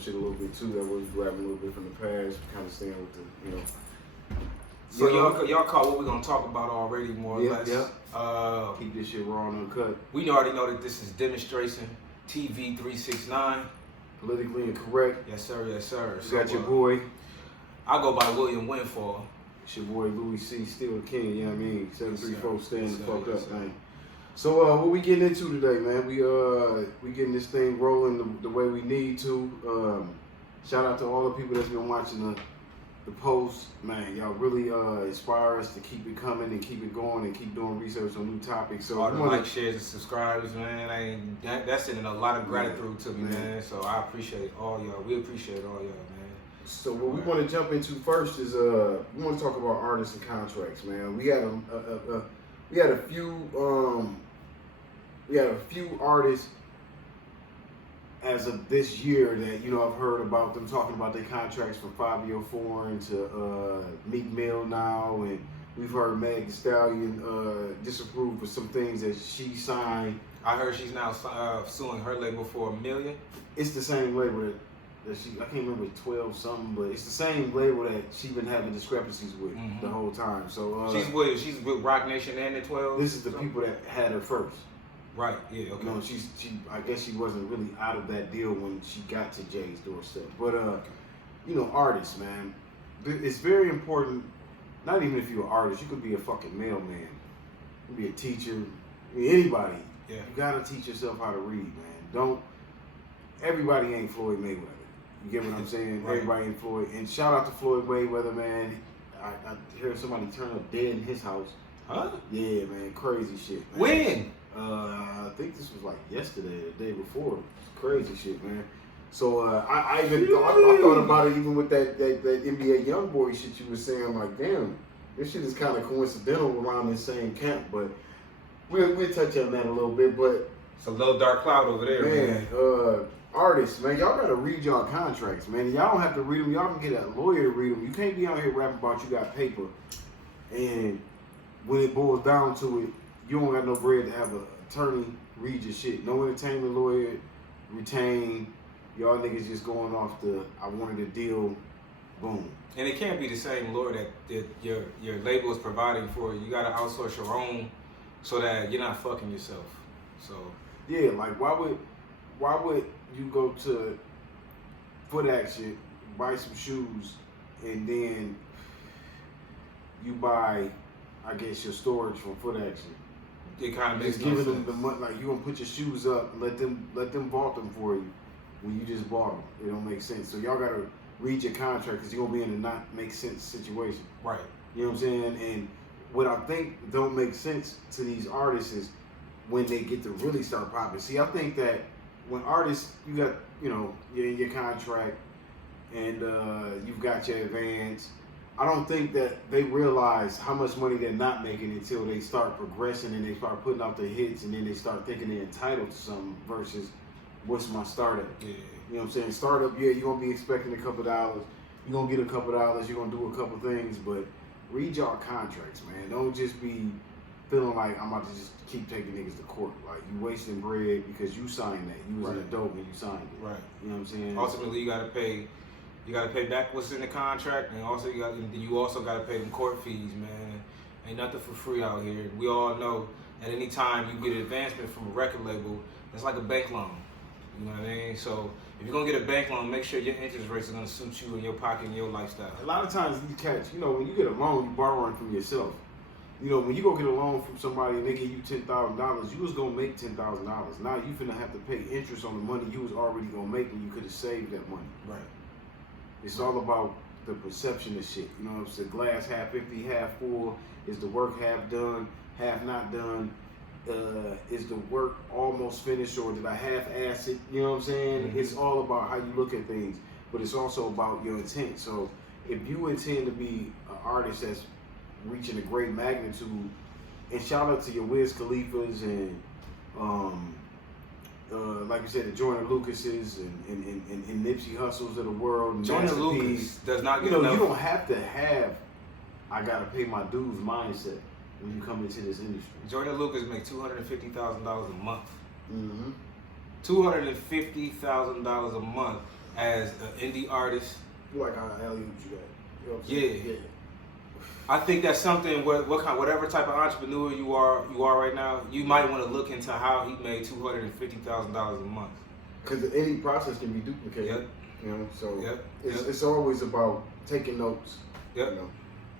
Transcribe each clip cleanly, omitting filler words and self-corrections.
shit a little bit too. That was grabbing a little bit from the past, kind of staying with the, you know. So y'all caught what we're gonna talk about already, more or less. Yeah. Keep this shit raw and uncut. We already know that this is Demonstration TV 369. Politically incorrect. Yes, sir. Yes, sir. You got your boy. I go by William Winfall. It's your boy Louis C. Still the king. You know what I mean? 734 stand the fuck up, man. So what we getting into today, man? We getting this thing rolling the way we need to. Shout out to all the people that's been watching the post, man. Y'all really inspire us to keep it coming and keep it going and keep doing research on new topics. So all the like, shares, and subscribers, man. That's sending a lot of gratitude to me, man. So I appreciate all y'all. We appreciate all y'all, man. So what we want to jump into first is we want to talk about artists and contracts, man. We had a few artists as of this year that, you know, I've heard about them talking about their contracts from Fabio Foreign to Meek Mill now, and we've heard Meg Thee Stallion disapprove of some things that she signed. I heard she's now suing her label for $1 million. It's the same label that she, I can't remember 12 something, but it's the same label that she's been having discrepancies with the whole time. So she's with Roc Nation and the 12. This is the people that had her first. Right. Yeah. Okay. You know, she I guess she wasn't really out of that deal when she got to Jay's doorstep. But you know, artists, man, it's very important. Not even if you're an artist, you could be a fucking mailman, you could be a teacher, anybody. Yeah. You gotta teach yourself how to read, man. Everybody ain't Floyd Mayweather. You get what I'm saying? Right. Everybody ain't Floyd. And shout out to Floyd Mayweather, man. I heard somebody turn up dead in his house. Huh? Yeah, man, crazy shit, man. When? I think this was like yesterday, or the day before. It's crazy shit, man. So I thought about it even with that NBA YoungBoy shit you were saying. I'm like, damn, this shit is kind of coincidental around this same camp. But we'll touch on that a little bit. But it's a little dark cloud over there, man. Artists, man, y'all gotta read y'all contracts, man. Y'all don't have to read them. Y'all can get a lawyer to read them. You can't be out here rapping about you got paper, and when it boils down to it, you don't got no bread to have an attorney read your shit. No entertainment lawyer retain. Y'all niggas just going off I wanted a deal, boom. And it can't be the same lawyer that your label is providing for you. You gotta outsource your own so that you're not fucking yourself. So yeah, like why would you go to Foot Action, buy some shoes, and then you buy, I guess, your storage from Foot Action? It kind of makes no sense. Them the money, like you gonna put your shoes up, and let them vault them for you when you just bought them. It don't make sense. So y'all gotta read your contract because you're gonna be in a not make sense situation. Right. You know what I'm saying? And what I think don't make sense to these artists is when they get to really start popping. See, I think that when artists, you got, you know, you're in your contract and you've got your advance. I don't think that they realize how much money they're not making until they start progressing and they start putting out their hits, and then they start thinking they're entitled to something versus what's my startup. Yeah. You know what I'm saying? Startup, yeah, you're going to be expecting a couple dollars. You're going to get a couple dollars. You're going to do a couple things, but read y'all contracts, man. Don't just be feeling like I'm about to just keep taking niggas to court. Like, you wasting bread because you signed that. You was an adult when you signed it. Right. You know what I'm saying? Ultimately, you got to pay. You got to pay back what's in the contract, and also you also got to pay them court fees, man. Ain't nothing for free out here. We all know at any time you get advancement from a record label, it's like a bank loan. You know what I mean? So if you're gonna get a bank loan, make sure your interest rates are gonna suit you and your pocket and your lifestyle. A lot of times you catch, you know, when you get a loan, you borrowing from yourself. You know, when you go get a loan from somebody and they give you $10,000, you was gonna make $10,000. Now you finna have to pay interest on the money you was already gonna make when you could have saved that money. Right. It's all about the perception of shit. You know, it's the glass half empty, half full. Is the work half done, half not done? Is the work almost finished, or did I half-ass it? You know what I'm saying? Mm-hmm. It's all about how you look at things, but it's also about your intent. So if you intend to be an artist that's reaching a great magnitude, and shout out to your Wiz Khalifas and like you said, the Joyner Lucases and Nipsey Hussles of the world. And Joyner Lucas does not get enough. You don't have to have I gotta pay my dues mindset when you come into this industry. Joyner Lucas make $250,000 a month. Mm-hmm. $250,000 a month. as an indie artist. You like how alley oops you got. You know what I'm Yeah. saying? Yeah. I think that's something. Whatever type of entrepreneur you are right now, you might want to look into how he made $250,000 a month. Because any process can be duplicated. Yep. You know, so Yep. it's always about taking notes. Yep. You know?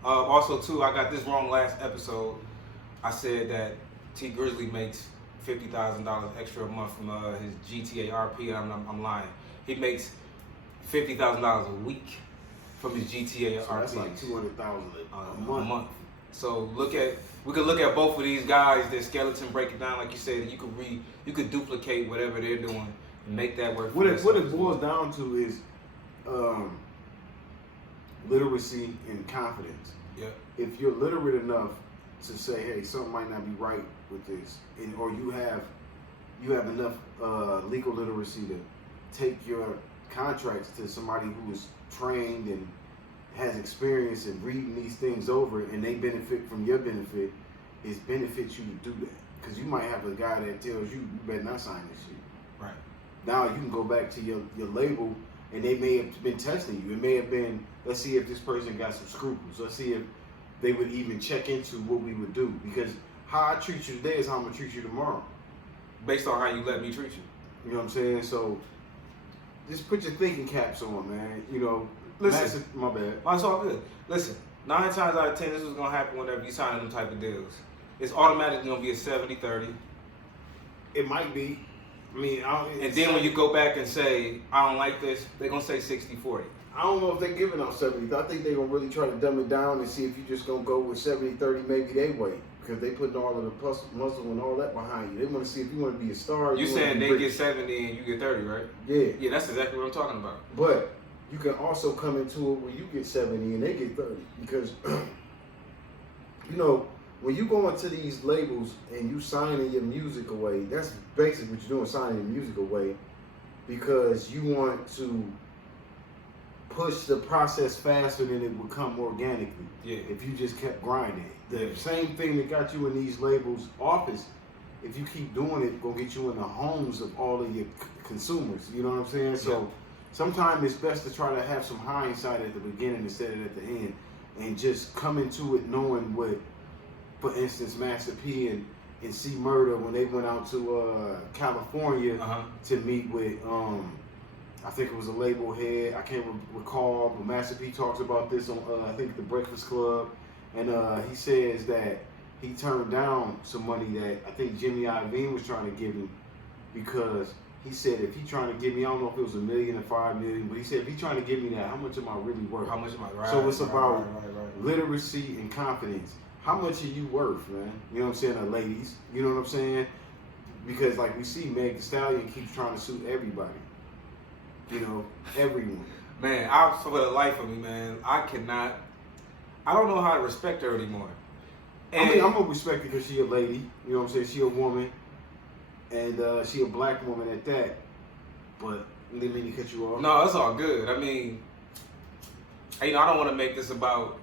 Also, too, I got this wrong last episode. I said that T Grizzly makes $50,000 extra a month from his GTA RP. I'm lying. He makes $50,000 a week from his GTA So RP. that's like 200,000 a month. So we could look at both of these guys. Their skeleton, break it down like you said. You could duplicate whatever they're doing and make that work. What it boils down to is literacy and confidence. Yep. If you're literate enough to say, hey, something might not be right with this, or you have enough legal literacy to take your contracts to somebody who is trained and has experience in reading these things over, and they benefit from your benefit, it benefits you to do that. Because you might have a guy that tells you better not sign this shit. Right. Now you can go back to your label, and they may have been testing you. It may have been, let's see if this person got some scruples. Let's see if they would even check into what we would do. Because how I treat you today is how I'm going to treat you tomorrow. Based on how you let me treat you. You know what I'm saying? So just put your thinking caps on, man. You know, Listen. my bad. Oh, it's all good. Listen, 9 times out of 10, this is gonna happen whenever you sign them type of deals. It's automatically gonna be a 70-30. It might be. I mean, And then when you go back and say, I don't like this, they're gonna say 60-40. I don't know if they're giving out 70. I think they're going to really try to dumb it down and see if you just going to go with 70-30 maybe they way. Because they putting all of the muscle and all that behind you. They want to see if you want to be a star. You saying they get 70 and you get 30, right? Yeah. Yeah, that's exactly what I'm talking about. But you can also come into it where you get 70 and they get 30. Because, you know, when you go into these labels and you signing your music away, that's basically what you're doing, signing your music away. Because you want to push the process faster than it would come organically. Yeah. If you just kept grinding. The same thing that got you in these labels' office, if you keep doing it, gonna get you in the homes of all of your consumers. You know what I'm saying? So sometimes it's best to try to have some hindsight at the beginning instead of at the end, and just come into it knowing what, for instance, Master P and C Murder, when they went out to California to meet with I think it was a label head. I can't recall, but Master P talks about this on I think the Breakfast Club, and he says that he turned down some money that I think Jimmy Iovine was trying to give him, because he said if he trying to give me, I don't know if it was $1 million or $5 million, but he said if he trying to give me that, how much am I really worth? How much am I right? So it's about right. literacy and confidence. How much are you worth, man? You know what I'm saying, the ladies. You know what I'm saying? Because like we see, Meg Thee Stallion keeps trying to suit everybody. You know, everyone. Man, for the life of me, man, I don't know how to respect her anymore. And I mean, I'm gonna respect her because she a lady. You know what I'm saying? She a woman, and she a black woman at that. But didn't mean to cut you off. No, it's all good. I mean, I don't want to make this about.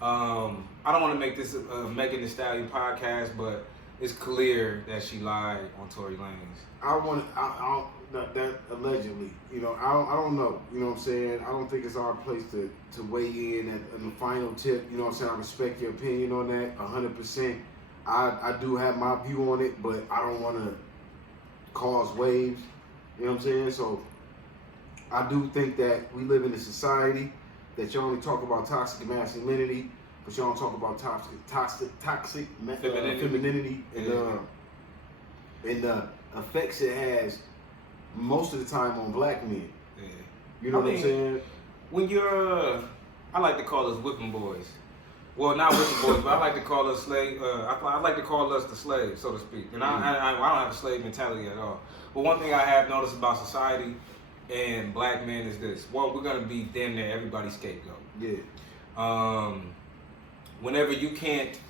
I don't want to make this a Megan Thee Stallion podcast, but it's clear that she lied on Tory Lanez. That allegedly, you know, I don't know, you know what I'm saying? I don't think it's our place to weigh in at the final tip, you know what I'm saying? I respect your opinion on that 100%. I do have my view on it, but I don't want to cause waves, you know what I'm saying? So I do think that we live in a society that you only talk about toxic masculinity, but you don't talk about toxic femininity and the effects it has most of the time on black men. Yeah. You know what I'm saying? When you're, I like to call us whipping boys. Well, not whipping boys, but I like to call us slave. I like to call us the slaves, so to speak. And I don't have a slave mentality at all. But one thing I have noticed about society and black men is this: one, we're gonna be damn near everybody's scapegoat. Yeah. Whenever you can't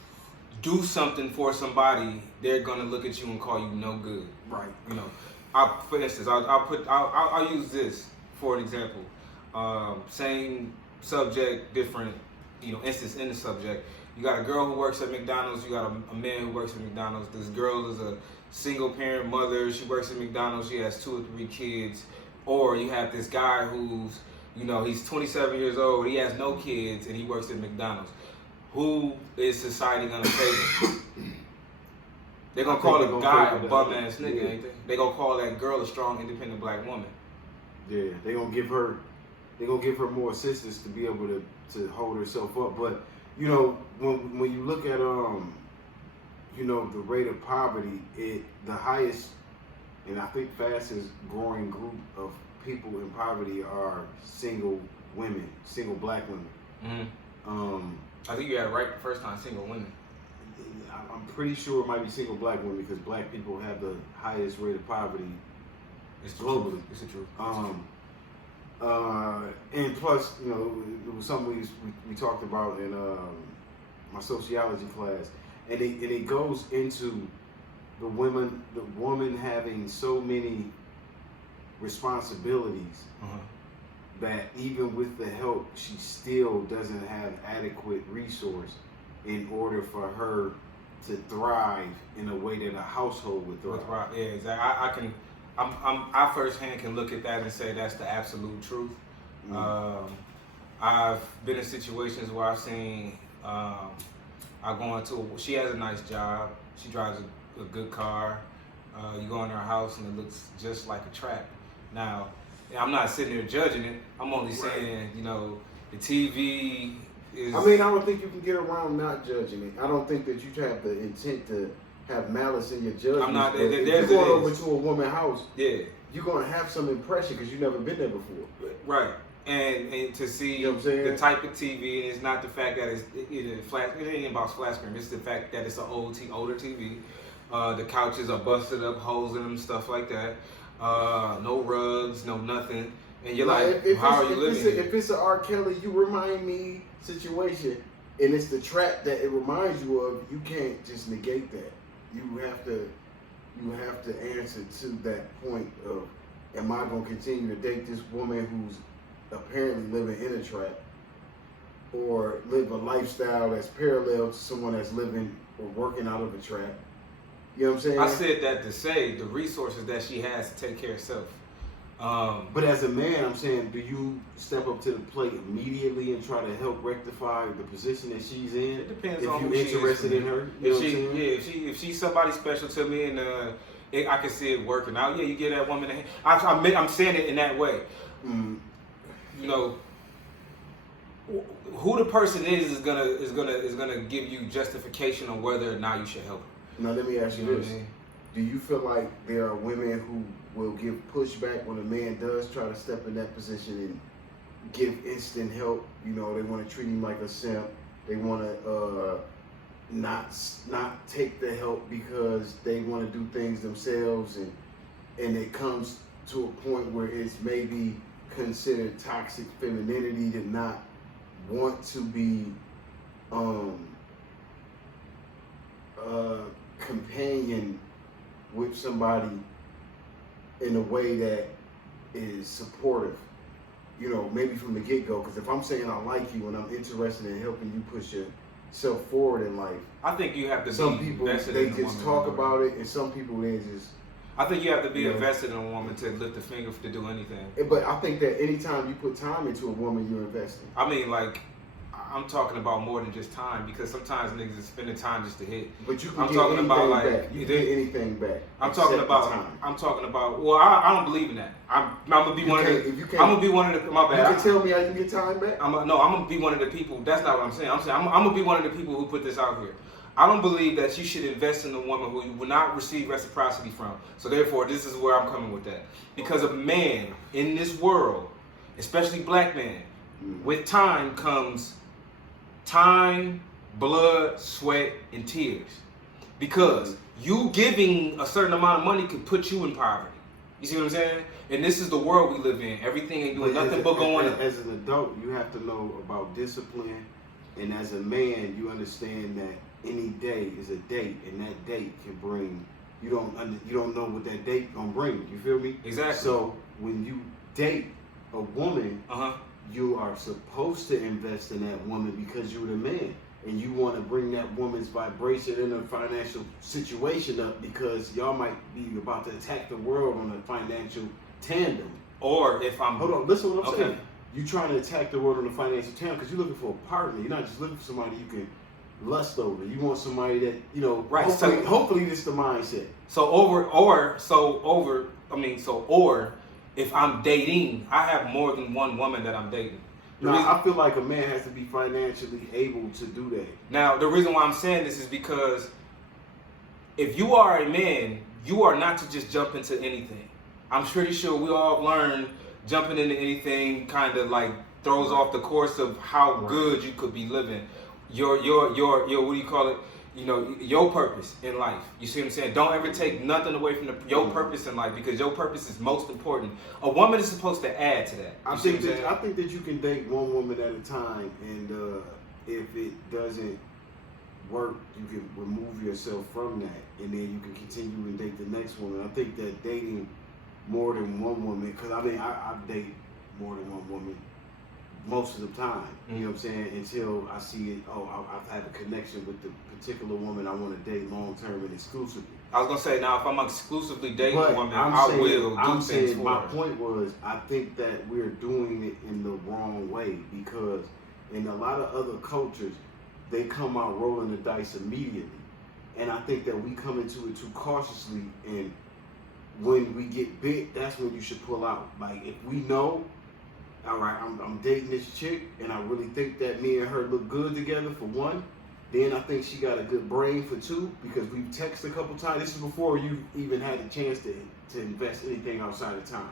do something for somebody, they're gonna look at you and call you no good. Right. You know. For instance, I'll use this for an example. Same subject, different, instance in the subject. You got a girl who works at McDonald's. You got a man who works at McDonald's. This girl is a single parent mother. She works at McDonald's. She has 2 or 3 kids. Or you have this guy who's, he's 27 years old, he has no kids, and he works at McDonald's. Who is society gonna favor? They're gonna call a guy a bum ass nigga, ain't they? They're gonna call that girl a strong, independent black woman. Yeah, they're gonna give her more assistance to be able to hold herself up. But when you look at the rate of poverty, the highest and I think fastest growing group of people in poverty are single women, single black women. Mm-hmm. I think you had it right the first time, single women. I'm pretty sure it might be single black women because black people have the highest rate of poverty globally. It's the truth. And plus, it was something we talked about in my sociology class, and it goes into the woman having so many responsibilities that even with the help, she still doesn't have adequate resource in order for her to thrive in a way that a household would thrive. Yeah, exactly. I firsthand can look at that and say that's the absolute truth. I've been in situations where I've seen she has a nice job, she drives a good car, you go in her house and it looks just like a trap. Now, I'm not sitting there judging it, I'm only saying, the TV is... I don't think you can get around not judging it. I don't think that you have the intent to have malice in your judgment. I'm not. If you're going over to a woman's house, you're going to have some impression because you've never been there before. Right. And to see the type of TV, and it's not the fact that it ain't about flat screen. It's the fact that it's an older TV. The couches are busted up, holes in them, stuff like that. No rugs, no nothing. And you're how are you living here? If it's an R. Kelly, You Remind Me situation, and it's the trap that it reminds you of, you can't just negate that. You have to answer to that point of, am I going to continue to date this woman who's apparently living in a trap, or live a lifestyle that's parallel to someone that's living or working out of a trap? You know what I'm saying? I said that to say the resources that she has to take care of herself. But as a man, I'm saying, do you step up to the plate immediately and try to help rectify the position that she's in? It depends if on you're who she interested is in her. You know what I'm saying? If she's somebody special to me and I can see it working out. Yeah, you get that woman. I'm saying it in that way. Who the person is gonna give you justification on whether or not you should help her. Now let me ask you this: do you feel like there are women who will give pushback when a man does try to step in that position and give instant help? They want to treat him like a simp. They want to not take the help because they want to do things themselves, and it comes to a point where it's maybe considered toxic femininity to not want to be companion with somebody in a way that is supportive, maybe from the get-go. Because if I'm saying I like you and I'm interested in helping you push yourself forward in life, I think you have to. Some people they just talk about it, and some people they just. I think you have to be invested in a woman to lift a finger to do anything. But I think that anytime you put time into a woman, you're investing. I'm talking about more than just time, because sometimes niggas is spending time just to hit. But you can get anything back. You get anything back. I'm talking about. Well, I don't believe in that. I'm gonna be one of the. I'm gonna be one of the. My bad. You can tell me how you get time back. I'm gonna be one of the people. That's not what I'm saying. I'm saying I'm gonna be one of the people who put this out here. I don't believe that you should invest in a woman who you will not receive reciprocity from. So therefore, this is where I'm coming with that. Because a man in this world, especially black men, with time comes time, blood, sweat, and tears. Because you giving a certain amount of money could put you in poverty. You see what I'm saying? And this is the world we live in. Everything ain't doing nothing but going up. As an adult, you have to know about discipline. And as a man, you understand that any day is a date, and that date can bring. You don't know what that date gonna bring. You feel me? Exactly. So when you date a woman, you are supposed to invest in that woman because you're the man, and you want to bring that woman's vibration in a financial situation up because y'all might be about to attack the world on a financial tandem. Or if I'm Hold on, listen to what I'm Okay. saying. You trying to attack the world on the financial term because you're looking for a partner. You're not just looking for somebody you can lust over. You want somebody that, you know, Right, hopefully, so- hopefully this is the mindset. or if I'm dating, I have more than one woman that I'm dating. The reason- Now, I feel like a man has to be financially able to do that. Now, the reason why I'm saying this is because if you are a man, you are not to just jump into anything. I'm pretty sure we all learned jumping into anything kind of like throws off the course of how Right. good you could be living. Your what do you call it? You know, your purpose in life. You see what I'm saying? Don't ever take nothing away from your purpose in life because your purpose is most important. A woman is supposed to add to that. I You see think what I'm that saying? you can date one woman at a time, and if it doesn't work, you can remove yourself from that, and then you can continue and date the next woman. I think that dating more than one woman, because I mean, I date more than one woman most of the time. You know what I'm saying? Until I see it. Oh, I've had a connection with the particular woman I want to date long term and exclusively. I was gonna say now if I'm exclusively dating But a woman, I'm I saying, will do I'm things saying for my her. point was, I think that we're doing it in the wrong way because in a lot of other cultures, they come out rolling the dice immediately. And I think that we come into it too cautiously, and when we get bit, that's when you should pull out. Like if we know, all right, I'm dating this chick, and I really think that me and her look good together for one. Then I think she got a good brain for two, because we've texted a couple times. This is before you even had the chance to invest anything outside of time.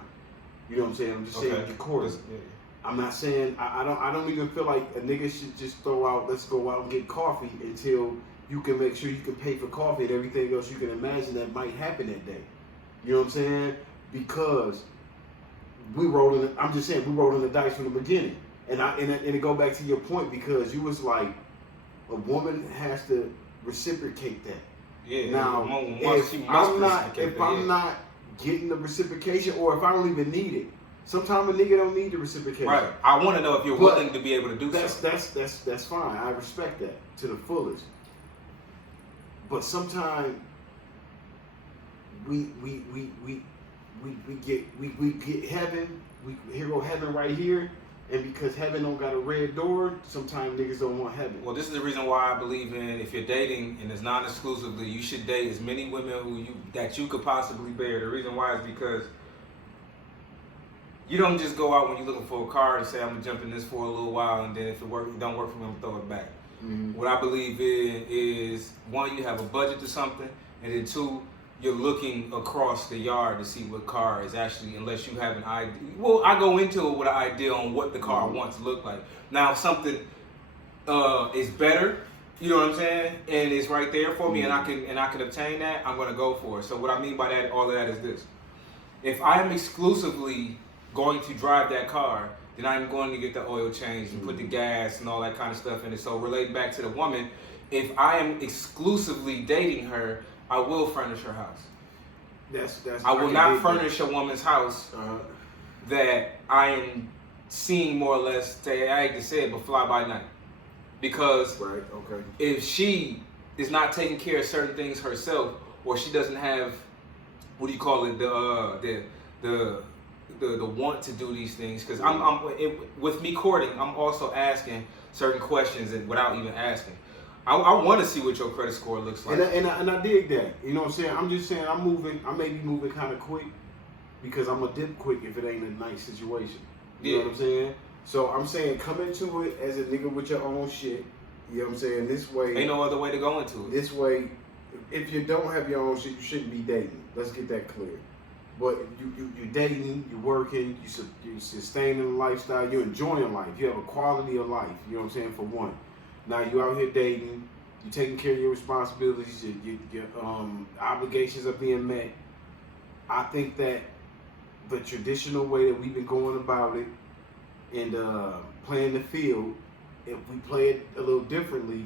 You know what I'm saying? I'm just saying Okay. the course. Yeah. I'm not saying I don't even feel like a nigga should just throw out, let's go out and get coffee until you can make sure you can pay for coffee and everything else you can imagine that might happen that day. You know what I'm saying? Because I'm just saying we rolling the dice from the beginning. And it go back to your point, because you was like, a woman has to reciprocate that. Yeah. Now, Once she if must I'm not reciprocate that, yeah. getting the reciprocation, or if I don't even need it, sometimes a nigga don't need the reciprocation. Right. I want to know if you're But willing to be able to do That's something. that's fine. I respect that to the fullest. But sometimes we get heaven. Here go heaven right here. And because heaven don't got a red door, sometimes niggas don't want heaven. Well, this is the reason why I believe in, if you're dating and it's non-exclusively, you should date as many women that you could possibly bear. The reason why is because you don't just go out when you're looking for a car and say, I'm gonna jump in this for a little while, and then if it don't work for me, I'm gonna throw it back. Mm-hmm. What I believe in is, one, you have a budget to something, and then two, you're looking across the yard to see what car is actually, unless you have an idea. Well, I go into it with an idea on what the car wants to look like. Now, if something is better, you know what I'm saying, and it's right there for me, and I can obtain that, I'm gonna go for it. So what I mean by that, all of that is this: if I am exclusively going to drive that car, then I'm going to get the oil changed and put the gas and all that kind of stuff in it. So relate back to the woman, if I am exclusively dating her, I will furnish her house. That's I will can not dig that. furnish a woman's house that I am seeing more or less, I hate to say it, but fly by night. Because Right. Okay. if she is not taking care of certain things herself, or she doesn't have, what do you call it, the want to do these things, because with me courting, I'm also asking certain questions and without even asking. I want to see what your credit score looks like. And I dig that. You know what I'm saying? I'm just saying I may be moving kind of quick, because I'm a dip quick if it ain't a nice situation. You know what I'm saying? So I'm saying come into it as a nigga with your own shit. You know what I'm saying? This way. Ain't no other way to go into it. This way, if you don't have your own shit, you shouldn't be dating. Let's get that clear. But you're dating, you're working, you're sustaining a lifestyle, you're enjoying life. You have a quality of life. You know what I'm saying? For one. Now you out here dating, you're taking care of your responsibilities, your obligations are being met. I think that the traditional way that we've been going about it and playing the field, if we play it a little differently,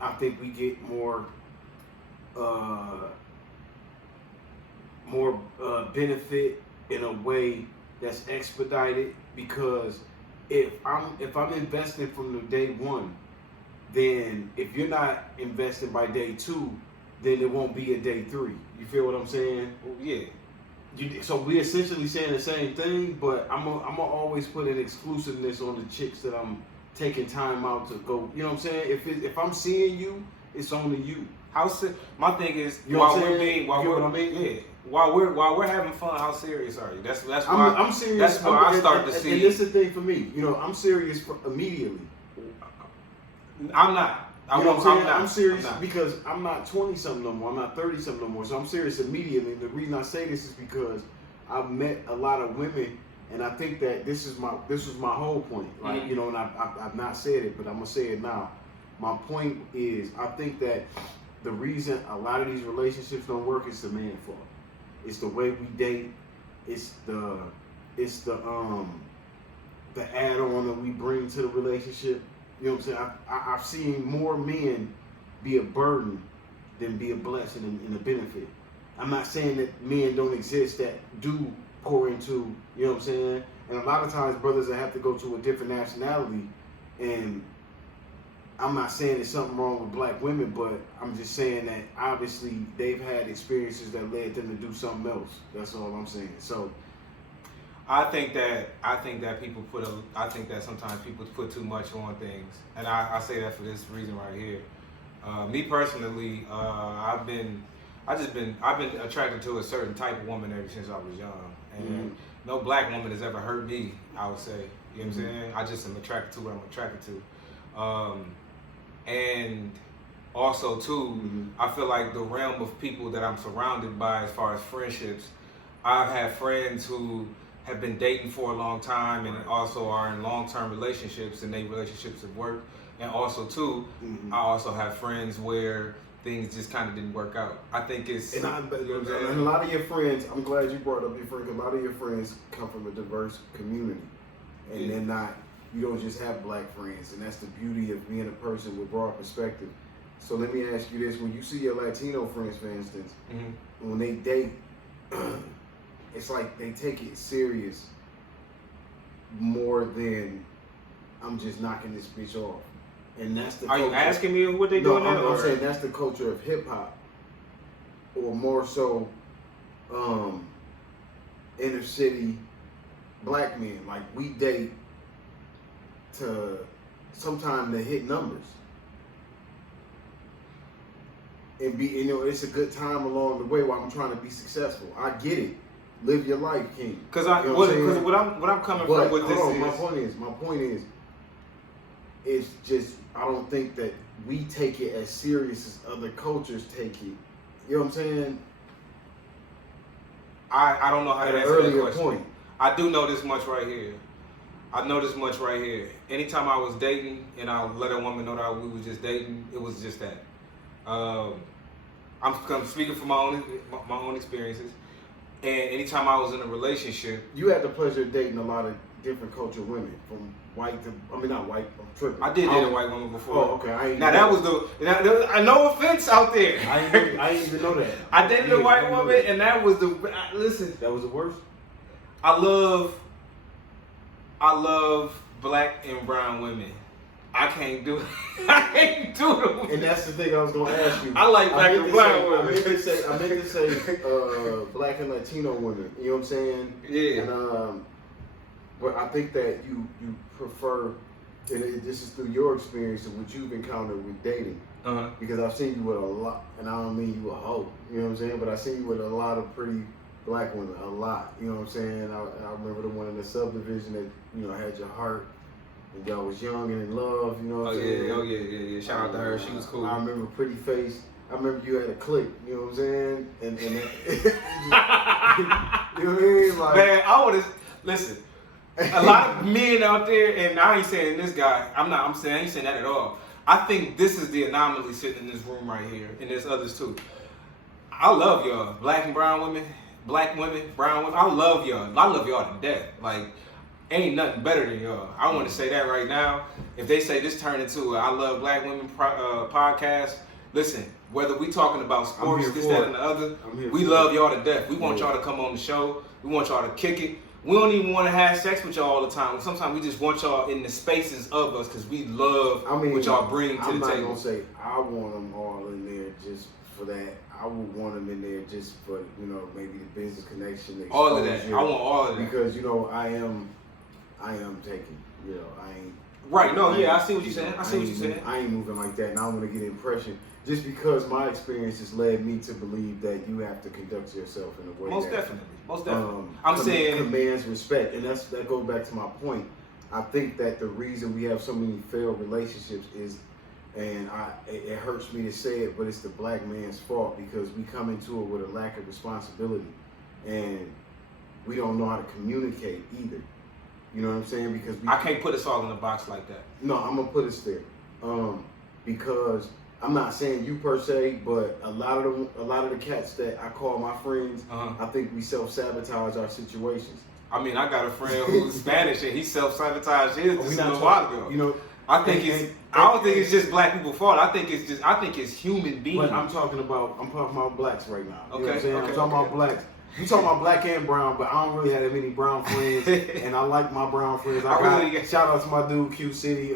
I think we get more benefit in a way that's expedited, because if I'm investing from the day one, then if you're not investing by day two, then it won't be a day three. You feel what I'm saying? Well, yeah. So we essentially saying the same thing, but I'm gonna always put an exclusiveness on the chicks that I'm taking time out to go. You know what I'm saying? If I'm seeing you, it's only you. My thing is, You know while what I'm we're saying? being, You get what I mean? yeah, while we're having fun, how serious are you? That's why I'm serious. That's why I start to see. And this is the thing for me. You know, I'm serious immediately. I'm not. You know what I'm saying? not. I'm serious I'm not. because I'm not 20 something no more. I'm not 30 something no more. So I'm serious immediately. The reason I say this is because I've met a lot of women, and I think that this was my whole point. Like Mhm. you know, and I've not said it, but I'm gonna say it now. My point is, I think that the reason a lot of these relationships don't work is the man fault. It's the way we date. It's the add-on that we bring to the relationship. You know what I'm saying? I've seen more men be a burden than be a blessing and a benefit. I'm not saying that men don't exist that do pour into, you know what I'm saying? And a lot of times brothers that have to go to a different nationality, and I'm not saying there's something wrong with black women, but I'm just saying that obviously they've had experiences that led them to do something else. That's all I'm saying. So I think that sometimes people put too much on things, and I say that for this reason right here. Me personally, I've been attracted to a certain type of woman ever since I was young, and no black woman has ever hurt me. I would say, you know what I'm saying? I just am attracted to what I'm attracted to, and also too, I feel like the realm of people that I'm surrounded by, as far as friendships, I've had friends who have been dating for a long time and also are in long-term relationships, and they relationships have worked. And also too, I also have friends where things just kind of didn't work out. I think it's, and a lot of your friends, I'm glad you brought up your friend, 'cause a lot of your friends come from a diverse community, and they're not, you don't just have black friends, and that's the beauty of being a person with broad perspective. So let me ask you this: when you see your Latino friends, for instance, when they date, it's like they take it serious more than I'm just knocking this bitch off. And that's the Are culture. you asking me what they doing now? I'm saying that's the culture of hip hop, or more so inner city black men. Like we date to sometimes to hit numbers. And be, you know, it's a good time along the way while I'm trying to be successful. I get it. Live your life, King. Because you know what I'm coming but, from with this is, my point is, it's just I don't think that we take it as serious as other cultures take it. You know what I'm saying? I don't know how to At an answer that earlier question. point. I do know this much right here. I know this much right here. Anytime I was dating and I let a woman know that we was just dating, it was just that. I'm speaking from my own experiences. And anytime I was in a relationship, You had the pleasure of dating a lot of different culture women, from white to, I mean not white, I'm tripping. I did date a white woman before. Oh, okay. I ain't Now that was no offense out there. I didn't even know that. I dated a white woman, and that was listen. That was the worst. I love black and brown women. I can't do them. And that's the thing I was gonna ask you. I like black and brown women. I meant to say black and Latino women. You know what I'm saying? Yeah. And but I think that you prefer, and this is through your experience of what you've encountered with dating. Because I've seen you with a lot, and I don't mean you a hoe. You know what I'm saying? But I've seen you with a lot of pretty black women, a lot. You know what I'm saying? I remember the one in the subdivision that had your heart. And y'all was young and in love, you know what I'm saying? Oh yeah. Shout out to her. She was cool. I remember Pretty Face. I remember you had a clique, you know what I'm saying? And you know what I mean? Like, Man, I would have listen. A lot of men out there, and I ain't saying this guy. I ain't saying that at all. I think this is the anomaly sitting in this room right here, and there's others too. I love y'all, black and brown women, black women, brown women. I love y'all. I love y'all to death. Like. Ain't nothing better than y'all. I want to say that right now. If they say this turned into a I Love Black Women podcast, listen, whether we talking about sports, this, that, and the other, we love y'all to death. We want y'all to come on the show. We want y'all to kick it. We don't even want to have sex with y'all all the time. Sometimes we just want y'all in the spaces of us because we love what y'all bring to the table. I'm not going to say I want them all in there just for that. I would want them in there just for, you know, maybe the business connection. The All of that. exposure. I want all of that. Because, you know, I am taking, you know, I ain't. Right, no, yeah, ain't, I see what you're saying. I see what you're saying. I ain't moving like that, and I want to get an impression. Just because my experiences led me to believe that you have to conduct yourself in a way Most that definitely. Most definitely. I'm saying commands respect, and that goes back to my point. I think that the reason we have so many failed relationships is, and it hurts me to say it, but it's the black man's fault because we come into it with a lack of responsibility, and we don't know how to communicate either. You know what I'm saying? Because I can't put us all in a box like that. No, I'm gonna put us there, because I'm not saying you per se, but a lot of the cats that I call my friends, I think we self-sabotage our situations. I mean, I got a friend who's Spanish and he self-sabotaged his just a little while ago. You know, I think I don't think it's just black people's fault. I think it's human beings. But I'm talking about blacks right now. You know what I'm saying? Okay, I'm talking about blacks. You talking about black and brown, but I don't really have that many brown friends, and I like my brown friends. I got shout out to my dude Q City,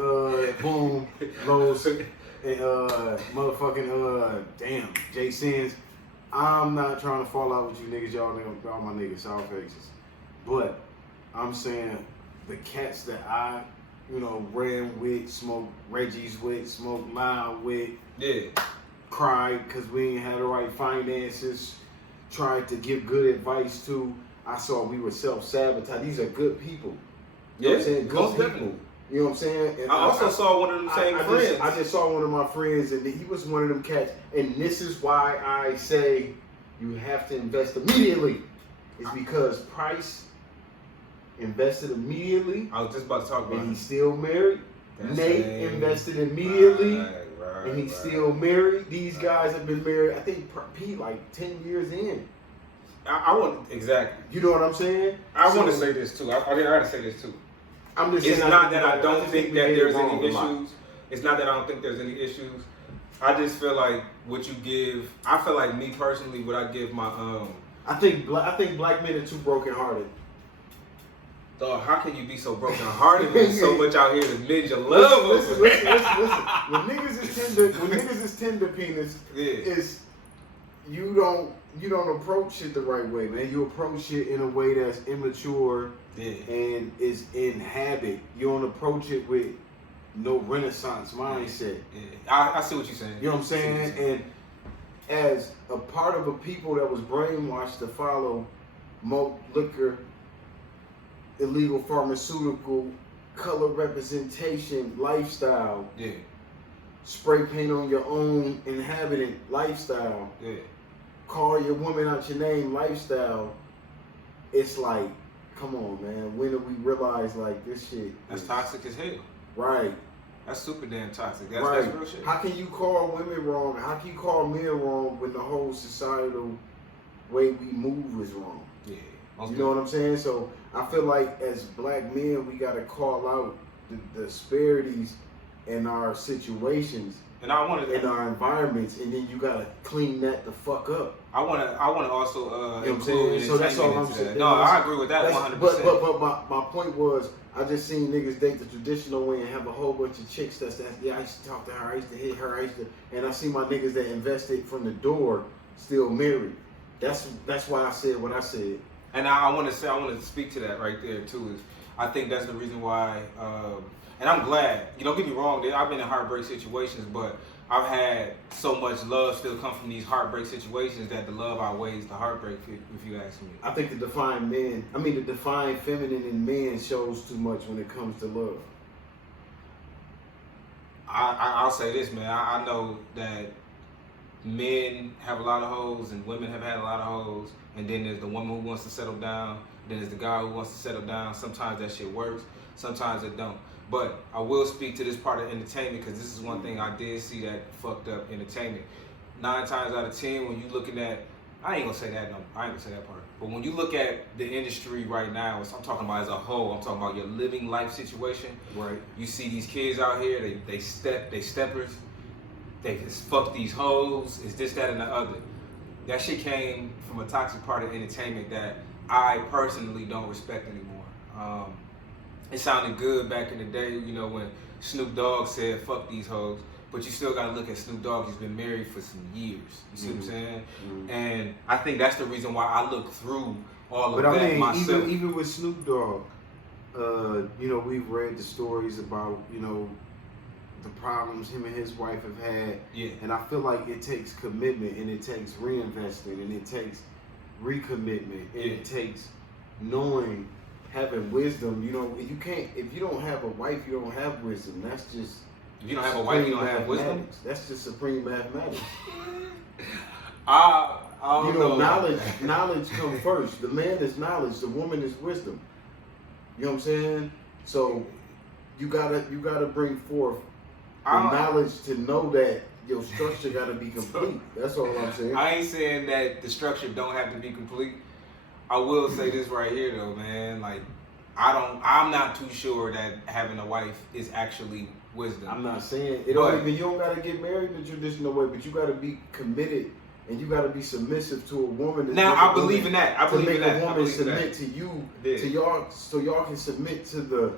Boom, Lowe's, and motherfucking damn Jay Sins. I'm not trying to fall out with you niggas, y'all my niggas, sour faces. But I'm saying the cats that I, you know, ran with, smoked Reggie's with, smoked Loud with, cried because we ain't had the right finances, tried to give good advice to. I saw we were self-sabotage. These are good people. You know what I'm saying? Good people. Definitely. You know what I'm saying? And I also saw one of them same friends. I just saw one of my friends, and he was one of them cats. And this is why I say you have to invest immediately. It's because Price invested immediately. I was just about to talk about and he's still married. Nate invested immediately. And he's still married. These guys have been married, I think, Pete, like 10 years in. I want, exactly. You know what I'm saying? I want to say this, too. I gotta say this, too. I'm just it's saying not that I don't think that there's any issues. It's not that I don't think there's any issues. I just feel like what you give, I feel like me personally, what I give my, I think black men are too broken-hearted. Dog, how can you be so broken-hearted and so much out here to mend your love? Listen. When niggas is tender penis, is you don't approach it the right way, man. You approach it in a way that's immature and is in habit. You don't approach it with no Renaissance mindset. I see what you're saying. You know what I'm saying? And as a part of a people that was brainwashed to follow malt liquor, illegal pharmaceutical, color representation, lifestyle, spray paint on your own inhabitant lifestyle, call your woman out your name lifestyle, it's like, come on, man, when do we realize like this shit that's toxic as hell. Right. That's super damn toxic. That's real shit. How can you call women wrong? How can you call men wrong when the whole societal way we move is wrong? You know what I'm saying? So I feel like as black men, we got to call out the disparities in our situations and I want to in our environments, and then you got to clean that the fuck up. I want to also you know include. So that's all I'm saying. No, I agree with that 100%. But my point was, I just seen niggas date the traditional way and have a whole bunch of chicks that's I used to talk to her, I used to hit her, and I see my niggas that invested from the door still married. That's why I said what I said. And I want to speak to that right there too. Is I think that's the reason why, and I'm glad. You don't get me wrong. I've been in heartbreak situations, but I've had so much love still come from these heartbreak situations that the love outweighs the heartbreak. If you ask me, I think the divine feminine in men shows too much when it comes to love. I'll say this, man. I know that men have a lot of hoes and women have had a lot of hoes, and then there's the woman who wants to settle down, then there's the guy who wants to settle down. Sometimes that shit works, sometimes it don't. But I will speak to this part of entertainment because this is one thing I did see that fucked up entertainment. 9 times out of 10 when you looking at, I ain't gonna say that part, but when you look at the industry right now, I'm talking about as a whole, I'm talking about your living life situation. Right. You see these kids out here, they steppers, they just fuck these hoes, it's this, that, and the other. That shit came from a toxic part of entertainment that I personally don't respect anymore. It sounded good back in the day, you know, when Snoop Dogg said, fuck these hoes. but you still gotta look at Snoop Dogg. He's been married for some years. You see what I'm saying? Mhm. And I think that's the reason why I look through all of But I that mean, myself. even with Snoop Dogg, you know, we've read the stories about, you know, the problems him and his wife have had. Yeah. And I feel like it takes commitment, and it takes reinvestment, and it takes recommitment, and Yeah. it takes knowing, having wisdom. You know, you can't, if you don't have a wife, you don't have wisdom. That's just If you don't have a wife, you don't supreme have wisdom. mathematics. That's just supreme mathematics. I don't You know, know. knowledge comes first. The man is knowledge, the woman is wisdom. You know what I'm saying? So you gotta bring forth the knowledge to know that your structure gotta be complete. That's all I'm saying. I ain't saying that the structure don't have to be complete. I will say this right here though, man. Like, I'm not too sure that having a wife is actually wisdom. I'm not saying But- you don't gotta get married the traditional way, but you gotta be committed and you gotta be submissive to a woman. Now I believe in that. I To believe make in a that. I woman believe in submit that. to you, Yeah. to y'all, so y'all can submit to the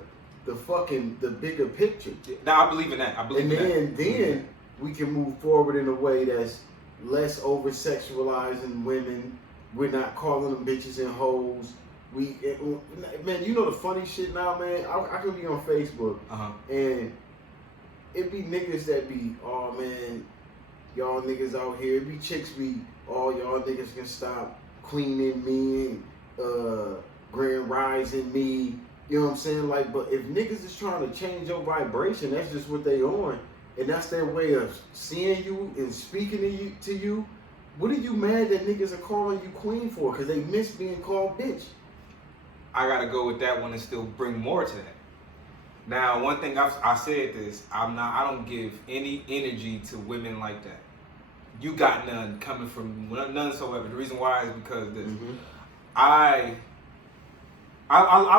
bigger picture. Now I believe in that. I believe And in that. then we can move forward in a way that's less over sexualizing women. We're not calling them bitches and hoes. Man, you know the funny shit now, man. I could be on Facebook and it be niggas that be, oh man, y'all niggas out here. It be chicks be, oh y'all niggas can stop cleaning me and grand rising me. You know what I'm saying? Like, but if niggas is trying to change your vibration, that's just what they on. And that's their way of seeing you and speaking to you. What are you mad that niggas are calling you queen for? Because they miss being called bitch. I gotta go with that one and still bring more to that. Now, one thing I said this, I don't give any energy to women like that. You got none coming from none soever. The reason why is because of this. Mm-hmm. I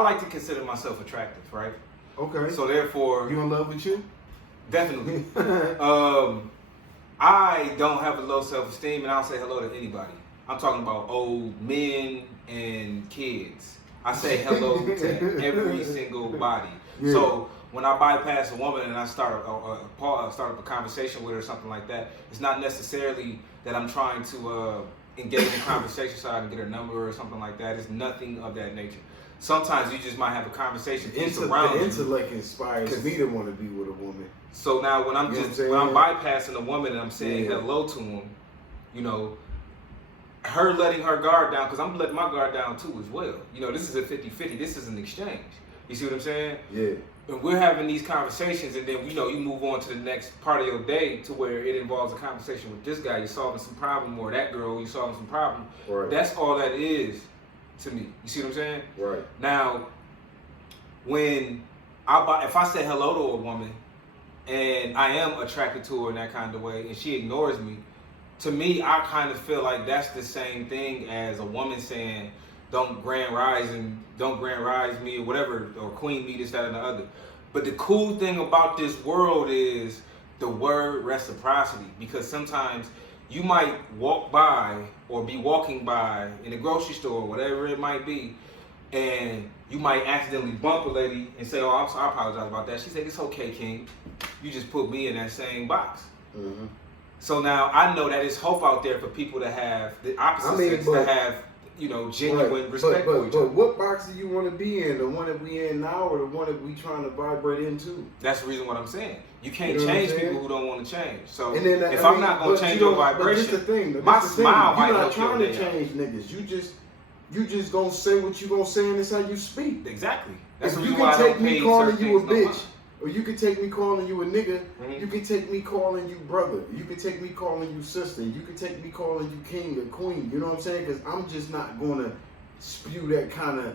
like to consider myself attractive, right? Okay. So therefore, You in love with you? definitely. I don't have a low self-esteem, and I'll say hello to anybody. I'm talking about old men and kids. I say hello to every single body. Yeah. So when I bypass a woman and I start up a conversation with her or something like that, it's not necessarily that I'm trying to engage in conversation so I can get her number or something like that. It's nothing of that nature. Sometimes you just might have a conversation around The intellect inspires me to want to be with a woman. So now when I'm You know just what I'm when I'm bypassing a woman and I'm saying hello to him, you know, her letting her guard down, because I'm letting my guard down too as well. You know, this is a 50-50. This is an exchange. You see what I'm saying? Yeah. And we're having these conversations, and then, you know, you move on to the next part of your day to where it involves a conversation with this guy. You're solving some problem, or that girl, you're solving some problem. Right. That's all that is to me. You see what I'm saying? Right. Now, when if I say hello to a woman and I am attracted to her in that kind of way and she ignores me, to me, I kind of feel like that's the same thing as a woman saying, don't grand rise me or whatever, or queen me, this, that, and the other. But the cool thing about this world is the word reciprocity, because sometimes you might walk by or be walking by in the grocery store, whatever it might be, and you might accidentally bump a lady and say, oh, I apologize about that. She said, it's okay, King. You just put me in that same box. Mm-hmm. So now I know that there's hope out there for people to have the opposite sex, to have, you know, genuine respect for each other. But what box do you want to be in? The one that we in now, or the one that we trying to vibrate into? That's the reason what I'm saying. You can't You know change what I'm saying? people who don't want to change. So And then, if I'm not going to change your But vibration, this the thing. my smile might You're not help trying your to day out. change niggas. You just gonna say what you gonna say, and it's how you speak. Exactly. That's If the you reason why I can don't take me pay calling certain you a things no bitch, mind. or you can take me calling you a nigga. Mhm. You can take me calling you brother. You can take me calling you sister. You can take me calling you king or queen. You know what I'm saying? Because I'm just not gonna spew that kind of.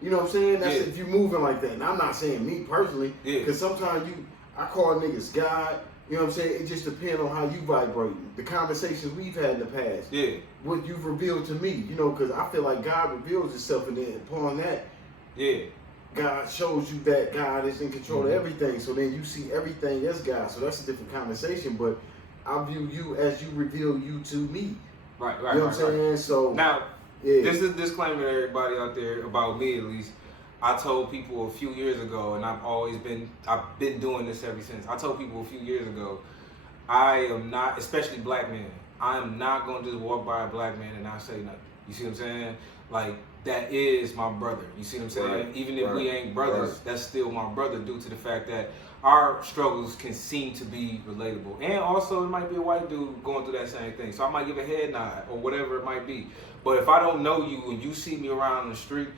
You know what I'm saying? That's if you moving like that. And I'm not saying me personally. Yeah. Because sometimes I call niggas God. You know what I'm saying? It just depends on how you vibrating. The conversations we've had in the past. Yeah. What you've revealed to me. You know, because I feel like God reveals himself, and then upon that, Yeah. God shows you that God is in control of everything. So then you see everything as God. So that's a different conversation. But I view you as you reveal you to me. Right. You know what I'm saying? So Now, yeah. this is a disclaimer to everybody out there about me, at least. I told people a few years ago, and I've been doing this ever since. I told people a few years ago, I am not, especially black men. I am not gonna just walk by a black man and not say nothing. You see what I'm saying? Like that is my brother. You see what I'm saying? Right, Even if right, we ain't brothers, right. that's still my brother due to the fact that our struggles can seem to be relatable. And also it might be a white dude going through that same thing. So I might give a head nod or whatever it might be. But if I don't know you and you see me around the street,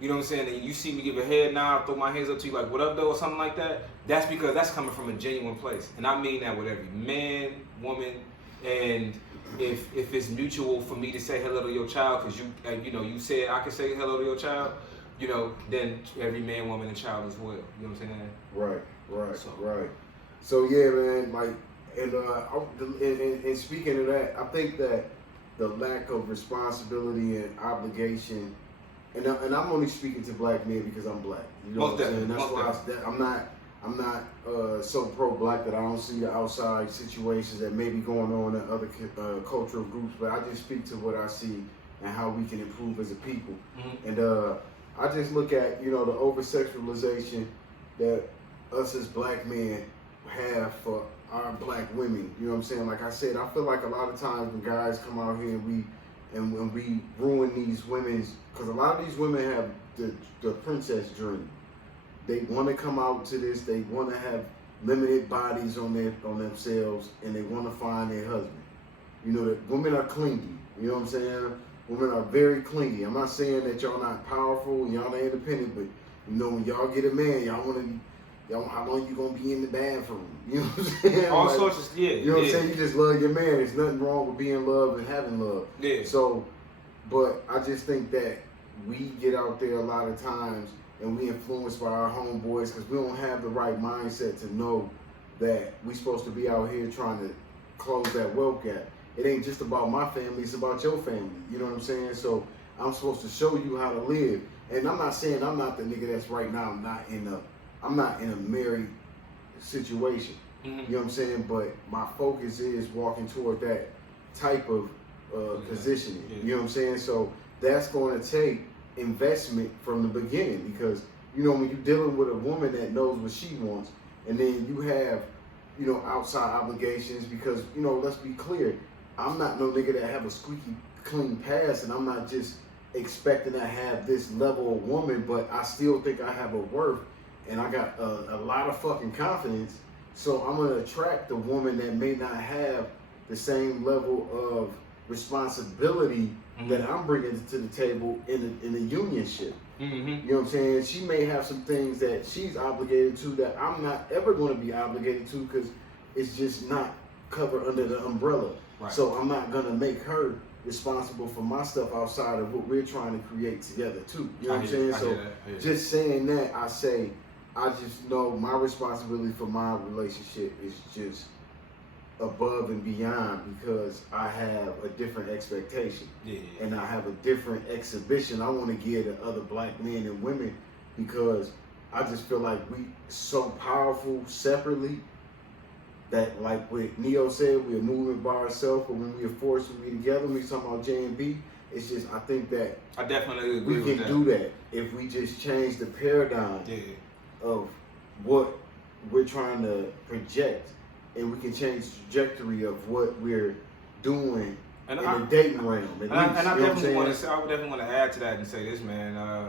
you know what I'm saying, and you see me give a head nod, throw my hands up to you like, what up though, or something like that, that's because that's coming from a genuine place. And I mean that with every man, woman, and if it's mutual for me to say hello to your child, because you know, you said I can say hello to your child, you know, then every man, woman, and child as well. You know what I'm saying? Right. So- Right. So yeah, man. Like, and speaking of that, I think that the lack of responsibility and obligation, and I'm only speaking to black men because I'm black. You know Most what I'm saying? definitely, That's most why I'm not so pro-black that I don't see the outside situations that may be going on in other cultural groups. But I just speak to what I see and how we can improve as a people. Mhm. And I just look at, you know, the over-sexualization that us as black men have for our black women. You know what I'm saying? Like I said, I feel like a lot of times when guys come out here and when we ruin these women's, because a lot of these women have the princess dream. They want to come out to this. They want to have limited bodies on themselves, and they want to find their husband. You know that women are clingy. You know what I'm saying? Women are very clingy. I'm not saying that y'all not powerful and y'all not independent, but you know when y'all get a man, y'all want to. Y'all, how long you gonna be in the bathroom? You know what I'm saying? All Like, sorts of, yeah. you know what I'm yeah. saying? You just love your man. There's nothing wrong with being loved and having love. Yeah. So, but I just think that we get out there a lot of times and we influenced by our homeboys because we don't have the right mindset to know that we supposed to be out here trying to close that wealth gap. It ain't just about my family, it's about your family. You know what I'm saying? So I'm supposed to show you how to live. And I'm not saying I'm not the nigga that's right now. I'm not in a married situation. Mhm. You know what I'm saying? But my focus is walking toward that type of positioning. Yeah. You know what I'm saying? So that's going to take investment from the beginning because, you know, when you're dealing with a woman that knows what she wants and then you have, you know, outside obligations because, you know, let's be clear, I'm not no nigga that have a squeaky clean past and I'm not just expecting to have this level of woman, but I still think I have a worth and I got a lot of fucking confidence. So I'm gonna attract the woman that may not have the same level of responsibility that I'm bringing to the table in the unionship. Mm-hmm. You know what I'm saying? She may have some things that she's obligated to that I'm not ever going to be obligated to because it's just not covered under the umbrella. Right. So I'm not going to make her responsible for my stuff outside of what we're trying to create together too. You know what I'm saying? So just saying that, I just know my responsibility for my relationship is just above and beyond because I have a different expectation. Yeah. And I have a different exhibition I want to give to other black men and women because I just feel like we so powerful separately that, like what Neo said, we're moving by ourselves, but when we are forced to be together, when we talking about J&B, it's just, I think that I definitely agree we with can do that if we just change the paradigm Yeah. of what we're trying to project, and we can change the trajectory of what we're doing And in I, the dating realm. At I least, you know what I'm definitely want saying? to. I would definitely want to add to that and say this, man.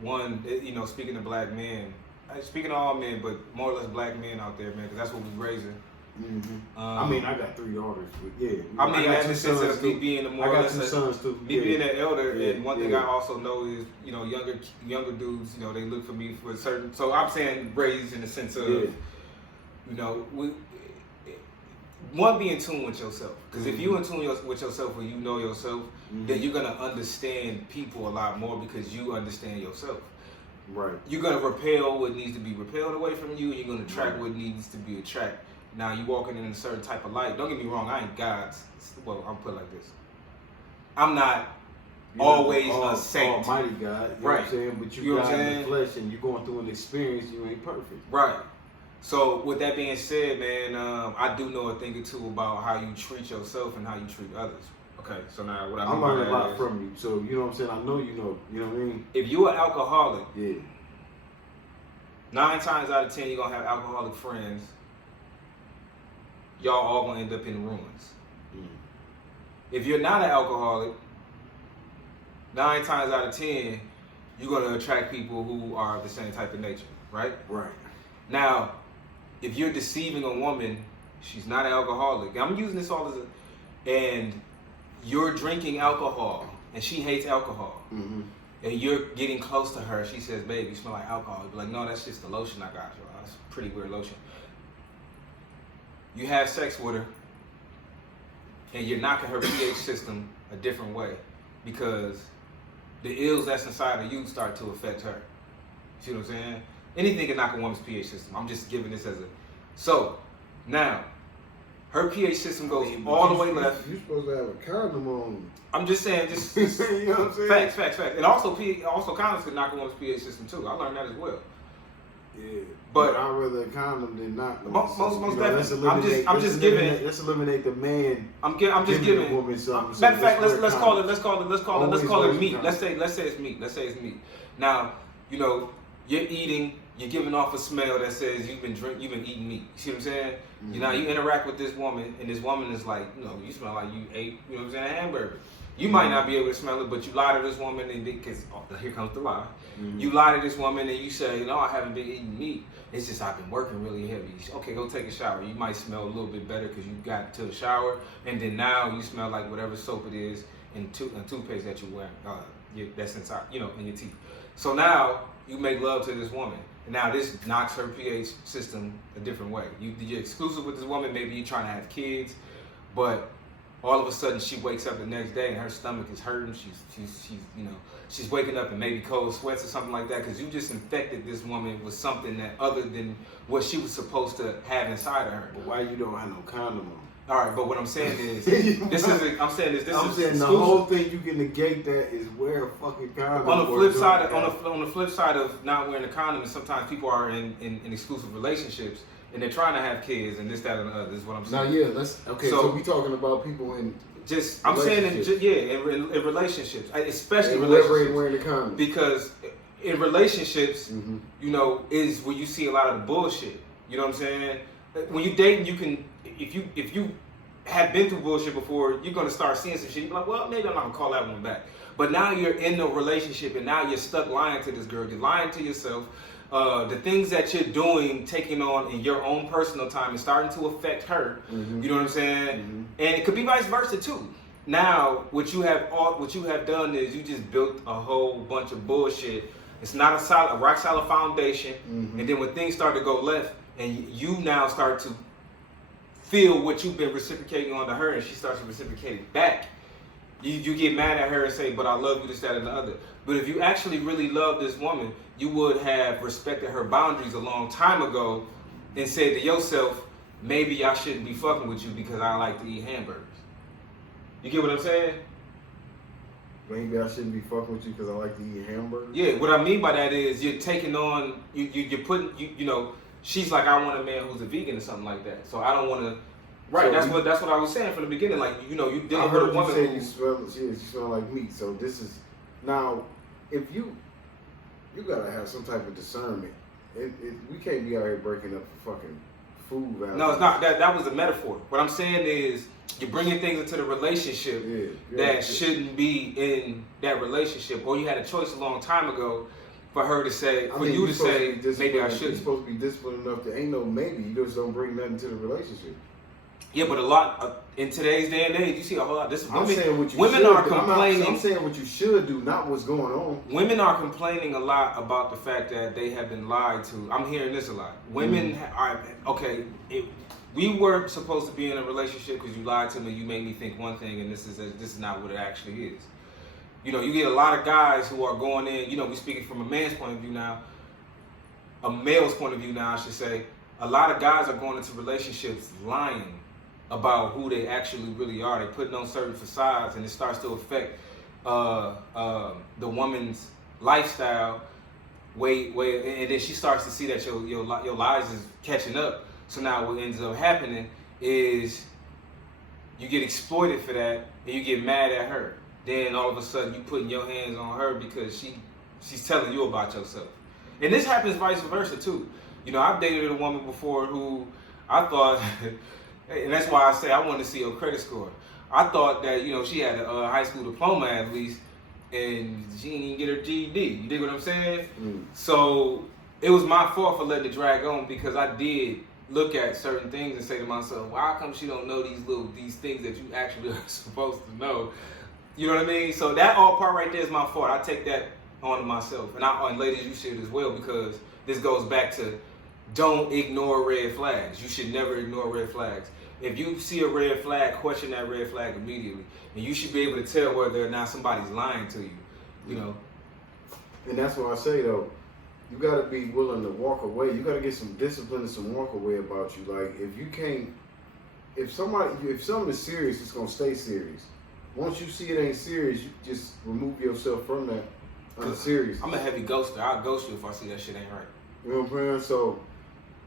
One, you know, speaking of black men, speaking of all men, but more or less black men out there, man, because that's what we're raising. Mm-hmm. I mean, I got 3 daughters, but yeah. I mean, got in the sense of me being the more I or got less 2 sons too. me being an elder, Yeah, and one thing yeah. I also know is, you know, younger dudes, you know, they look for me for a certain. So I'm saying raised in the sense of, Yeah. you know, one, be in tune with yourself. Because if you in tune with yourself and you know yourself, then you're gonna understand people a lot more because you understand yourself. Right. You're gonna repel what needs to be repelled away from you, and you're gonna attract Right. what needs to be attracted. Now you walking in a certain type of light. Don't get me wrong, I ain't God's. Well, I'm put it like this. I'm not always a saint. Almighty God. You know what Right. I'm saying? But You you know what got I'm in saying? the flesh and you're going through an experience, you ain't perfect. Right. So with that being said, man, I do know a thing or two about how you treat yourself and how you treat others. Okay, so now what I mean I'm by learning a that lot is, from you. So, you know what I'm saying? I know you know. You know what I mean? if you're an alcoholic, Yeah. 9 times out of 10 you're gonna have alcoholic friends. y'all all gonna end up in ruins. Mm. If you're not an alcoholic, 9 times out of 10, you're gonna attract people who are the same type of nature, right? Right. Now, if you're deceiving a woman, she's not an alcoholic. I'm using this all as and you're drinking alcohol, and she hates alcohol. Mm-hmm. And you're getting close to her, she says, babe, you smell like alcohol. You're like, no, that's just the lotion I got you. That's a pretty weird lotion. You have sex with her, and you're knocking her pH system a different way because the ills that's inside of you start to affect her. See what I'm saying? Anything can knock a woman's pH system. I'm just giving this as a... So, now, her pH system goes all the way left. You're supposed to have a condom on. I'm just saying, just You know what I'm saying? facts. And also condoms can knock a woman's pH system too. I learned that as well. Yeah, But I'd rather a condom than not. Most You know, definitely. I'm just giving. Let's eliminate the man. I'm just giving giving. the woman something. Matter of fact, wear let's call it Always meat. wear Let's say it's meat. Let's say it's meat. Now, you know, you're eating. You're giving off a smell that says you've been eating meat. You see what I'm saying? Mm-hmm. You know, you interact with this woman, and this woman is like, you know, you smell like you ate, you know what I'm saying, a hamburger. You might not be able to smell it, but you lie to this woman, and because here comes the lie. Mm-hmm. You lie to this woman, and you say, no, I haven't been eating meat. It's just I've been working really heavy. Okay, go take a shower. You might smell a little bit better because you got to the shower, and then now you smell like whatever soap it is and toothpaste that you wear that's inside, you know, in your teeth. So now you make love to this woman. And now this knocks her pH system a different way. You're exclusive with this woman. Maybe you're trying to have kids, but all of a sudden she wakes up the next day and her stomach is hurting. She's waking up in maybe cold sweats or something like that because you just infected this woman with something that other than what she was supposed to have inside of her. But why you don't have no condom on? All right, but what I'm saying is, I'm saying the whole thing you can negate that is wear a fucking condom. On the flip side of not wearing a condom, is sometimes people are in exclusive relationships and they're trying to have kids and this, that, and the other. Is what I'm saying. Now, yeah, so we talking about people in I'm saying in relationships, especially relationships, wearing the condom because in relationships, mm-hmm. you know, is where you see a lot of the bullshit. You know what I'm saying? When you dating, you can. If you have been through bullshit before, you're gonna start seeing some shit. You're like, well, maybe I'm not gonna call that one back. But now you're in a relationship, and now you're stuck lying to this girl. You're lying to yourself. The things that you're doing, taking on in your own personal time, is starting to affect her. Mm-hmm. You know what I'm saying? Mm-hmm. And it could be vice versa too. Now, what you have done is you just built a whole bunch of bullshit. It's not a rock solid foundation. Mm-hmm. And then when things start to go left, and you now start to feel what you've been reciprocating onto her, and she starts to reciprocate it back, you get mad at her and say, but I love you, this, that, and the other. But if you actually really love this woman, you would have respected her boundaries a long time ago and said to yourself, maybe I shouldn't be fucking with you because I like to eat hamburgers. You get what I'm saying? Maybe I shouldn't be fucking with you because I like to eat hamburgers. Yeah, what I mean by that is you're taking on, you're putting, you know, she's like, I want a man who's a vegan or something like that. So I don't want to. Right. So that's what I was saying from the beginning. Like, you know, you dealing with a woman. You smell like meat. So this is now, if you gotta have some type of discernment. We can't be out here breaking up for fucking food. No, it's not. That was a metaphor. What I'm saying is you're bringing things into the relationship that shouldn't be in that relationship. Or you had a choice a long time ago for her to say, you to say, maybe I shouldn't. You're supposed to be disciplined enough to ain't no maybe. You just don't bring nothing to the relationship. Yeah, but a lot in today's day and age, you see a whole lot. I'm saying what you women should are do. complaining. I'm saying what you should do, not what's going on. Women are complaining a lot about the fact that they have been lied to. I'm hearing this a lot. Women are okay. We weren't supposed to be in a relationship because you lied to me. You made me think one thing, and this is not what it actually is. You know, you get a lot of guys who are going in. You know, we're speaking from a man's point of view now, a male's point of view now, I should say. A lot of guys are going into relationships lying about who they actually really are. They're putting on certain facades, and it starts to affect the woman's lifestyle. And then she starts to see that your lies is catching up. So now what ends up happening is you get exploited for that, and you get mad at her. Then all of a sudden you putting your hands on her because she's telling you about yourself. And this happens vice versa too. You know, I've dated a woman before who I thought And that's why I say I want to see her credit score. I thought that, you know, she had a high school diploma at least, and she didn't even get her GED. You dig what I'm saying? So it was my fault for letting it drag on, because I did look at certain things and say to myself, why come she don't know these things that you actually are supposed to know? You know what I mean? So that all part right there is my fault. I take that on myself. And ladies, you should as well, because this goes back to don't ignore red flags. You should never ignore red flags. If you see a red flag, question that red flag immediately. And you should be able to tell whether or not somebody's lying to you, you know? And that's what I say, though. You got to be willing to walk away. You got to get some discipline and some walk away about you. Like, if you can't, if something is serious, it's going to stay serious. Once you see it ain't serious, you just remove yourself from that unserious. I'm a heavy ghoster. I'll ghost you if I see that shit ain't right. You know what I'm saying? So,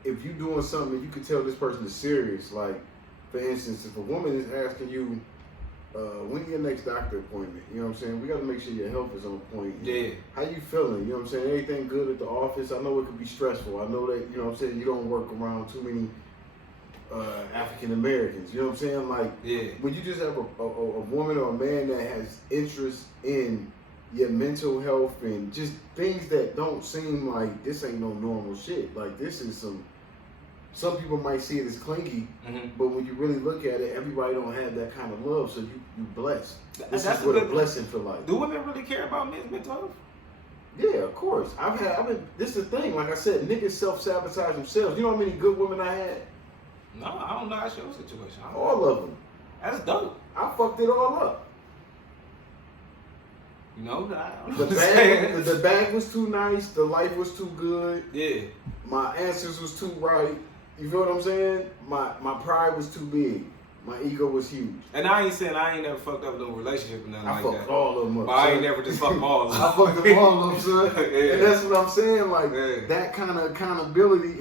if you doing something that you can tell this person is serious, like, for instance, if a woman is asking you, when your next doctor appointment, you know what I'm saying? We got to make sure your health is on point. Yeah. How you feeling? You know what I'm saying? Anything good at the office? I know it could be stressful. I know that, you know what I'm saying, you don't work around too many African Americans. You know what I'm saying? Like, yeah. when you just have a woman or a man that has interest in your mental health and just things that don't seem like this ain't no normal shit. Like, this is some people might see it as clingy, but when you really look at it, everybody don't have that kind of love, so you blessed. This is what a blessing for life. Do women really care about men's mental health? Yeah, of course. This is the thing, like I said, niggas self-sabotage themselves. You know how many good women I had? No, I don't know. That's your situation. All of them. That's dope. I fucked it all up. You know, the bag was too nice, the life was too good. Yeah. My answers was too right. You feel what I'm saying? My pride was too big. My ego was huge. And I ain't saying I ain't never fucked up no relationship or nothing like that. I fucked all of them up. But I ain't never just fucked all of them. I fucked them all up, son. Yeah. And that's what I'm saying. Like, yeah. That kind of accountability.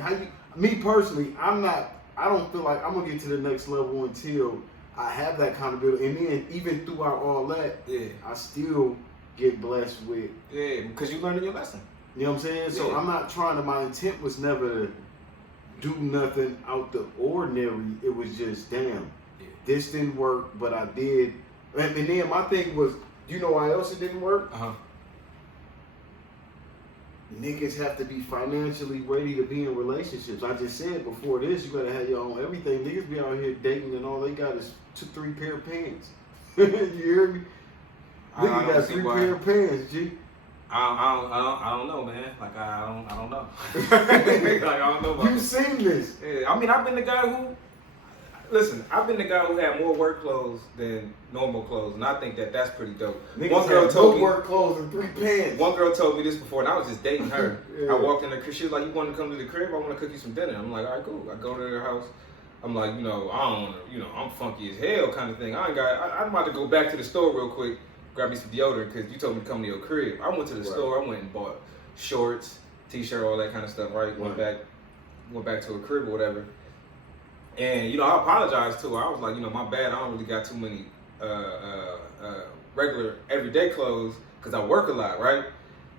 Me personally, I don't feel like I'm going to get to the next level until I have that accountability. And then even throughout all that, yeah, I still get blessed with. Yeah, because you learned your lesson. You know what I'm saying? So yeah. I'm not trying to, my intent was never to do nothing out the ordinary. It was just, damn, this didn't work, but I did. And then my thing was, you know why else it didn't work? Niggas have to be financially ready to be in relationships. I just said before this, you gotta have your own everything. Niggas be out here dating and all they got is 2-3 pair of pants. You hear me? Nigga got 3 pair of pants, G. I don't know, man. Like I don't know. Like I don't know about You've seen this. Yeah, I mean, I've been the guy who had more work clothes than normal clothes, and I think that that's pretty dope. Niggas one girl had told no me work clothes and 3 pants. One girl told me this before, and I was just dating her. Yeah. I walked in her crib. She was like, "You want to come to the crib? I want to cook you some dinner." I'm like, "All right, cool." I go to her house. I'm like, I don't want to, I'm funky as hell kind of thing. I'm about to go back to the store real quick, grab me some deodorant because you told me to come to your crib. I went to the store. I went and bought shorts, t-shirt, all that kind of stuff. Right? Went back to a crib or whatever. And I apologized to her. I was like, my bad. I don't really got too many regular everyday clothes because I work a lot, right?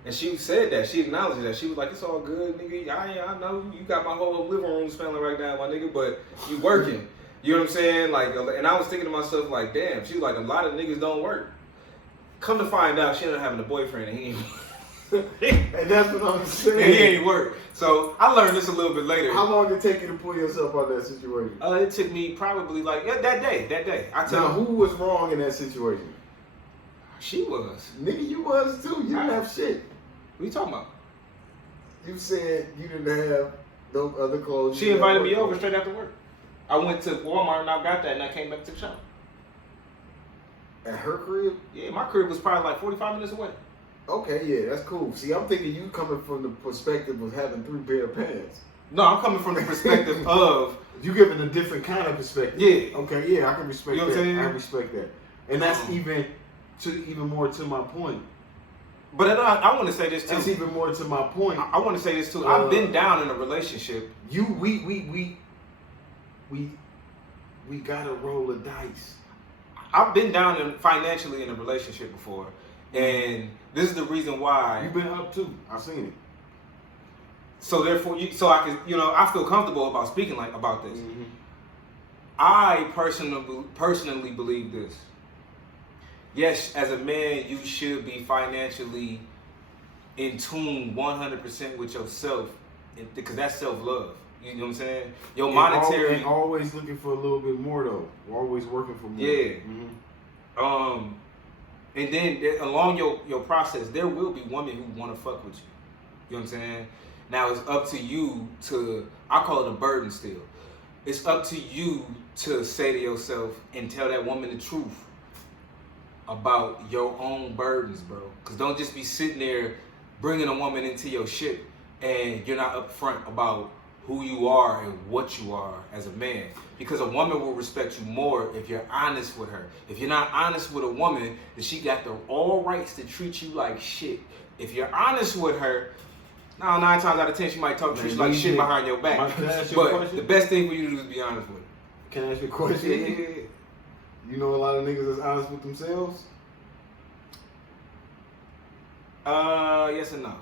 And she said that. She acknowledged that. She was like, "It's all good, nigga. I know you got my whole living room smelling right now, my nigga, but you working." You know what I'm saying? Like, and I was thinking to myself, like, damn. She was like, a lot of niggas don't work. Come to find out, she ended up having a boyfriend, and he ain't. And that's what I'm saying. And he ain't work. So I learned this a little bit later. How long did it take you to pull yourself out of that situation? It took me probably like that day. Now, who was wrong in that situation? She was. Nigga, you was too. You didn't have shit. What you talking about? You said you didn't have those other clothes. She invited me over straight after work. I went to Walmart and I got that and I came back to the shop. At her crib? Yeah, my crib was probably like 45 minutes away. Okay, yeah, that's cool. See, I'm thinking you coming from the perspective of having 3 pair of pants. No, I'm coming from the perspective of... You giving a different kind of perspective. Yeah. Okay, yeah, I can respect you know that. What I'm saying? I respect that. And that's even more to my point. But I want to say this too. That's even more to my point. I want to say this too. I've been down in a relationship. We gotta roll the dice. I've been down financially in a relationship before, and this is the reason why. You've been up too. I've seen it. So therefore, I can, I feel comfortable about speaking about this. Mm-hmm. I personally believe this. Yes, as a man, you should be financially in tune 100% with yourself, because that's self-love. You know what I'm saying? Your monetary. And always looking for a little bit more though. We're always working for more. Yeah. And then along your process, there will be women who want to fuck with you. You know what I'm saying? Now it's up to you to, I call it a burden still. It's up to you to say to yourself and tell that woman the truth about your own burdens, bro. Because don't just be sitting there bringing a woman into your shit and you're not upfront about who you are and what you are as a man. Because a woman will respect you more if you're honest with her. If you're not honest with a woman, then she got all rights to treat you like shit. If you're honest with her, now 9 times out of 10 she might treat you like shit behind your back. Can I ask you a But question? the best thing for you to do is be honest with her. Can I ask you a question? Yeah. You know a lot of niggas that's honest with themselves? Yes and no.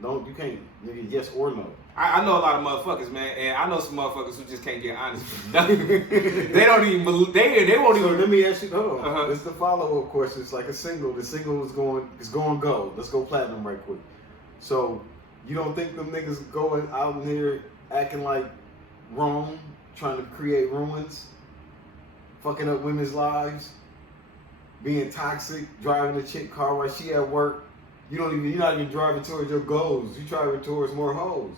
No, you can't. Nigga, yes or no. I know a lot of motherfuckers, man, and I know some motherfuckers who just can't get honest with nothing. They don't even believe, they won't So even. let me ask you, hold on. Uh-huh. It's the follow-up question. It's like a single. The single is going gold. Let's go platinum right quick. So you don't think them niggas going out in here acting like Rome, trying to create ruins, fucking up women's lives, being toxic, driving a chick car while she at work? You're not even driving towards your goals. You're driving towards more hoes.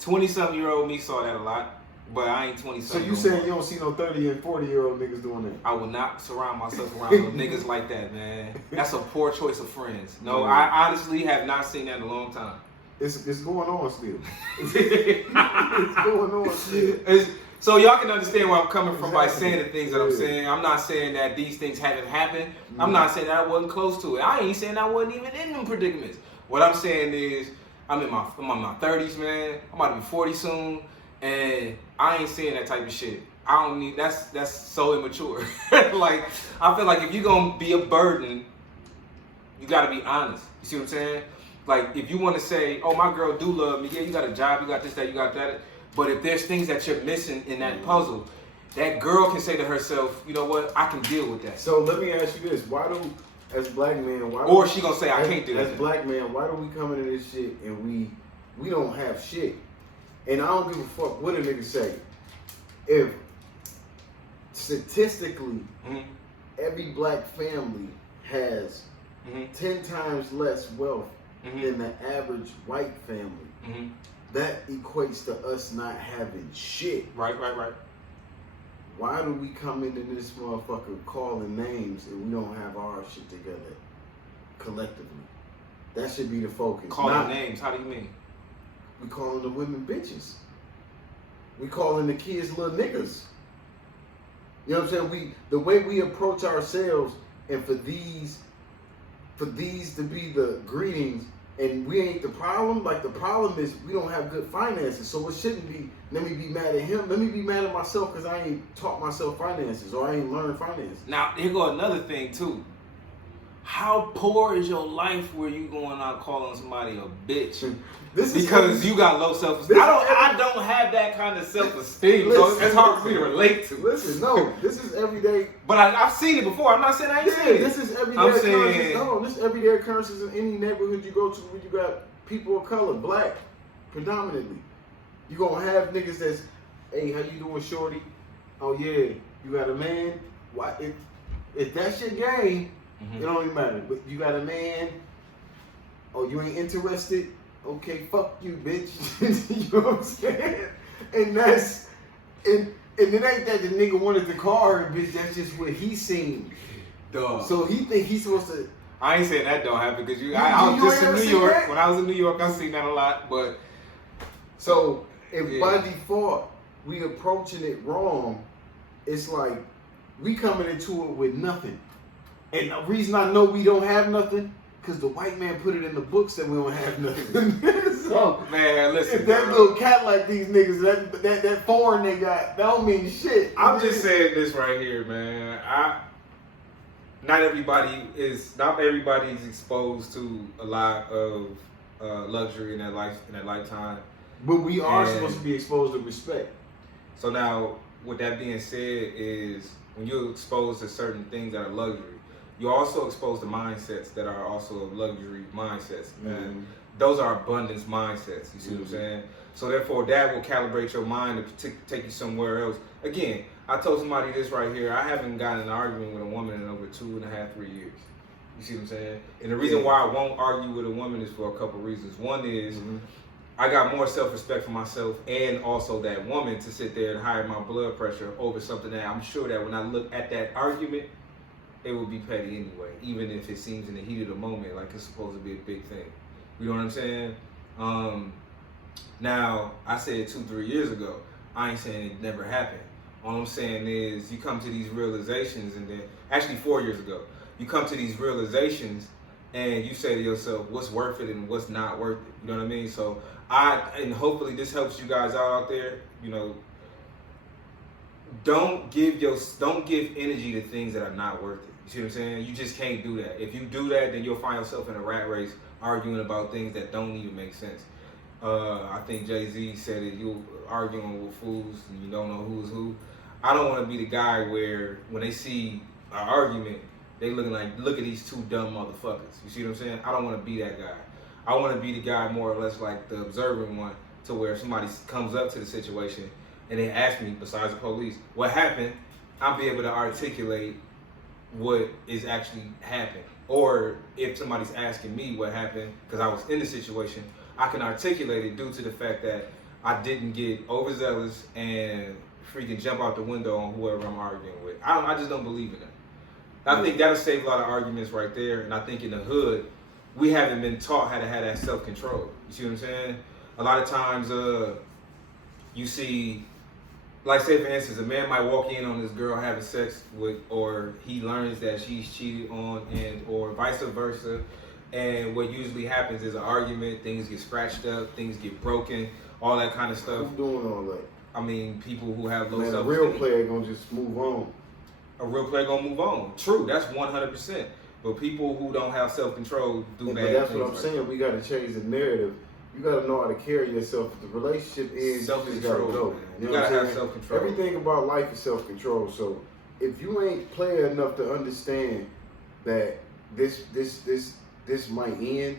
20-something-year-old me saw that a lot, but I ain't 20-something. So you saying you don't see no 30 and 40-year-old niggas doing that? I would not surround myself around no niggas like that, man. That's a poor choice of friends. No, I honestly have not seen that in a long time. It's going on still. It's going on still. So y'all can understand where I'm coming from by Exactly. saying the things that I'm saying. I'm not saying that these things haven't happened. I'm not saying that I wasn't close to it. I ain't saying I wasn't even in them predicaments. What I'm saying is I'm in my 30s, man. I'm about to be 40 soon, and I ain't saying that type of shit. I don't need. That's so immature. Like, I feel like if you're gonna be a burden, you gotta be honest. You see what I'm saying? Like, if you want to say, "Oh, my girl do love me," yeah, you got a job, you got this, that, you got that. But if there's things that you're missing in that puzzle, that girl can say to herself, "You know what? I can deal with that." So let me ask you this: why do, as black men, Or she gonna say, "I can't do as that." black men, why do we come into this shit and we don't have shit? And I don't give a fuck what a nigga say. If statistically, every black family has 10 times less wealth than the average white family, that equates to us not having shit. Right. Why do we come into this motherfucker calling names and we don't have our shit together collectively? That should be the focus. Calling names. How do you mean? We calling the women bitches. We calling the kids little niggas. You know what I'm saying? The way we approach ourselves, and for these to be the greetings, and we ain't the problem. Like, the problem is we don't have good finances. So it shouldn't be, let me be mad at him. Let me be mad at myself because I ain't taught myself finances or I ain't learned finances. Now, here go another thing too. How poor is your life where you going out calling somebody a bitch? Because you got low self-esteem. I don't have that kind of self-esteem, so it's hard for me to relate to. Listen, no, this is everyday. But I've seen it before. I'm not saying I ain't seen it. This is everyday I'm occurrences. saying- No, this is everyday occurrences in any neighborhood you go to where you got people of color, black, predominantly. You gonna have niggas that's, hey, how you doing, shorty? Oh yeah, you got a man? Why? If that shit game, it don't even matter. But you got a man? Oh, you ain't interested? Okay, fuck you, bitch. You know what I'm saying? And that's and it ain't that the nigga wanted the car, bitch. That's just what he seen. Dog. So he think he's supposed to. I ain't saying that don't happen because I was just in ever New seen York. that? When I was in New York, I seen that a lot. But So if Yeah. by default we approaching it wrong, it's like we coming into it with nothing. And the reason I know we don't have nothing, because the white man put it in the books that we don't have nothing. So man, listen, if that bro. little cat like these niggas, that foreign they got, that don't mean shit. I'm just saying this right here, man. Not everybody is exposed to a lot of luxury in their lifetime. But we are And- supposed to be exposed to respect. So now with that being said, is when you're exposed to certain things that are luxury, you're also exposed to mindsets that are also luxury mindsets. And those are abundance mindsets. You see what I'm saying? So therefore, that will calibrate your mind to take you somewhere else. Again, I told somebody this right here. I haven't gotten in an argument with a woman in over 2.5, 3 years. You see what I'm saying? And the reason why I won't argue with a woman is for a couple reasons. One is I got more self-respect for myself and also that woman to sit there and hide my blood pressure over something that I'm sure that when I look at that argument, it will be petty anyway, even if it seems in the heat of the moment like it's supposed to be a big thing. You know what I'm saying? Now, I said 2-3 years ago. I ain't saying it never happened. All I'm saying is you come to these realizations and then, actually 4 years ago, you come to these realizations and you say to yourself, what's worth it and what's not worth it? You know what I mean? So and hopefully this helps you guys out there, you know, don't give energy to things that are not worth it. You see what I'm saying? You just can't do that. If you do that, then you'll find yourself in a rat race arguing about things that don't even make sense. I think Jay-Z said it, you're arguing with fools and you don't know who's who. I don't want to be the guy where when they see an argument, they looking like, look at these two dumb motherfuckers. You see what I'm saying? I don't want to be that guy. I want to be the guy more or less like the observant one, to where if somebody comes up to the situation and they ask me, besides the police, what happened, I'll be able to articulate what is actually happened. Or if somebody's asking me what happened because I was in the situation, I can articulate it due to the fact that I didn't get overzealous and freaking jump out the window on whoever I'm arguing with. I just don't believe in that. I think that'll save a lot of arguments right there. And I think in the hood, we haven't been taught how to have that self-control. You see what I'm saying? A lot of times, you see, like say for instance, a man might walk in on this girl having sex with, or he learns that she's cheated on, and or vice versa. And what usually happens is an argument, things get scratched up, things get broken, all that kind of stuff. Who's doing all that? I mean, people who have low Man, a self-esteem. real player gonna just move on. A real player gonna move on. True, that's 100%. But people who don't have self-control do bad But that's things. what I'm saying. We gotta change the narrative. You gotta know how to carry yourself. If the relationship ends, Self-control, you just gotta go. man. You You know what gotta I'm have saying? self-control. Everything about life is self-control. So if you ain't player enough to understand that this might end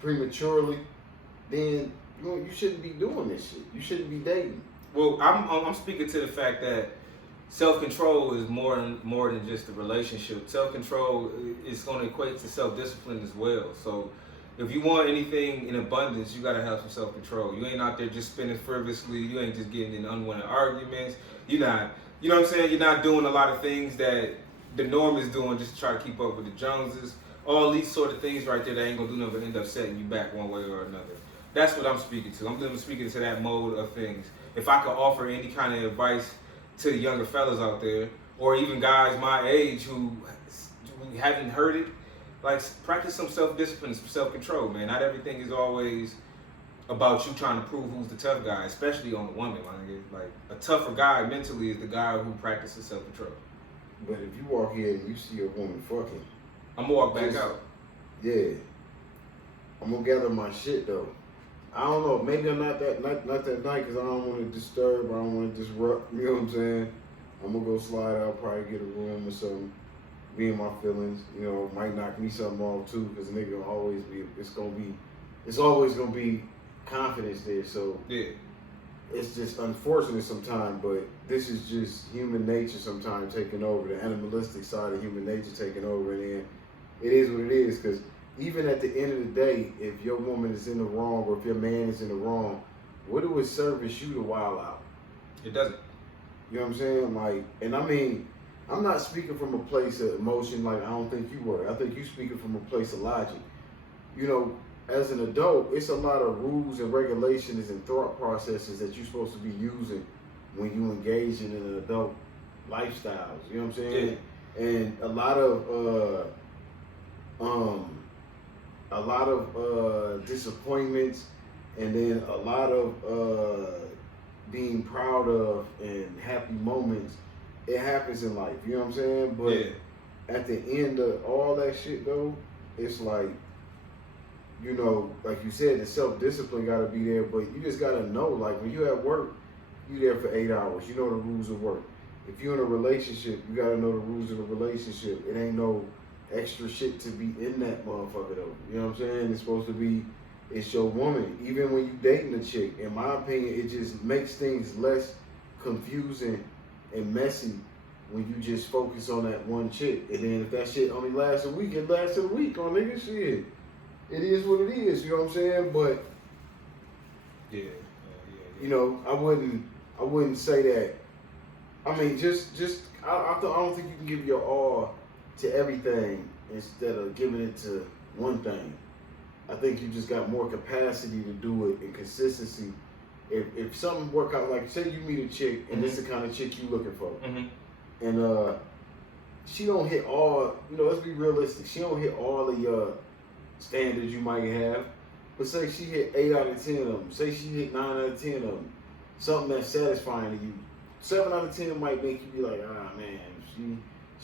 prematurely, then you shouldn't be doing this shit. You shouldn't be dating. Well, I'm speaking to the fact that self-control is more than just a relationship. Self-control is going to equate to self-discipline as well. So if you want anything in abundance, you got to have some self-control. You ain't out there just spending frivolously. You ain't just getting in unwanted arguments. You're not, you know what I'm saying? You're not doing a lot of things that the norm is doing just to try to keep up with the Joneses. All these sort of things right there that ain't going to do nothing but end up setting you back one way or another. That's what I'm speaking to. I'm speaking to that mode of things. If I could offer any kind of advice to the younger fellas out there, or even guys my age who haven't heard it, like practice some self-discipline, some self-control, man. Not everything is always about you trying to prove who's the tough guy, especially on a woman. Like a tougher guy mentally is the guy who practices self-control. But if you walk in and you see a woman fucking, I'm gonna walk back out. Yeah. I'm gonna gather my shit though. I don't know. Maybe I'm not that night because I don't want to disturb. I don't want to disrupt. You know what I'm saying? I'm gonna go slide out, probably get a room or something. Be in my feelings. You know, might knock me something off too, because a nigga always be. It's always gonna be confidence there. So yeah, it's just unfortunate sometimes, but this is just human nature sometimes taking over, the animalistic side of human nature taking over, and then it is what it is. Because even at the end of the day, if your woman is in the wrong or if your man is in the wrong, what do it service you to wild out? it doesn't. You know what I'm saying? Like, and I mean, I'm not speaking from a place of emotion like I don't think you were. I think you speaking from a place of logic. You know, as an adult, it's a lot of rules and regulations and thought processes that you're supposed to be using when you engage in an adult lifestyles. You know what I'm saying? Yeah. And a lot of disappointments, and then a lot of being proud of and happy moments. It happens in life. You know what I'm saying? But yeah, at the end of all that shit though, it's like, you know, like you said, the self-discipline gotta be there, but you just gotta know, like when you at work You there for 8 hours. You know the rules of work. If you're in a relationship, you gotta know the rules of the relationship. It ain't no extra shit to be in that motherfucker though. You know what I'm saying? It's supposed to be, it's your woman. Even when you dating a chick, in my opinion, it just makes things less confusing and messy when you just focus on that one chick. And then if that shit only lasts a week, it lasts a week on nigga shit. It is what it is, you know what I'm saying? But Yeah. you know, I wouldn't say that. I mean, I don't think you can give your all to everything instead of giving it to one thing. I think you just got more capacity to do it and consistency. If something work out, like say you meet a chick and this is the kind of chick you looking for, and she don't hit all, you know, let's be realistic. She don't hit all of your standards you might have, but say she hit 8 out of 10 of them. Say she hit 9 out of 10 of them. Something that's satisfying to you. 7 out of 10 might make you be like, ah man,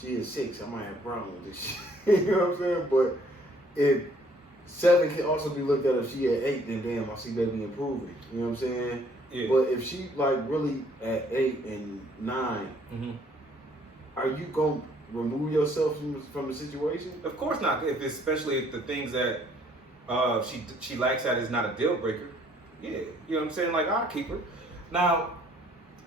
she is 6. I might have a problem with this shit. You know what I'm saying? But if 7 can also be looked at if she at 8, then damn, I see baby improving. You know what I'm saying? Yeah. But if she like really at 8 and 9, are you gonna remove yourself from the situation? Of course not. Especially if the things that she lacks at is not a deal breaker. Yeah, you know what I'm saying? Like, I'll keep her. Now,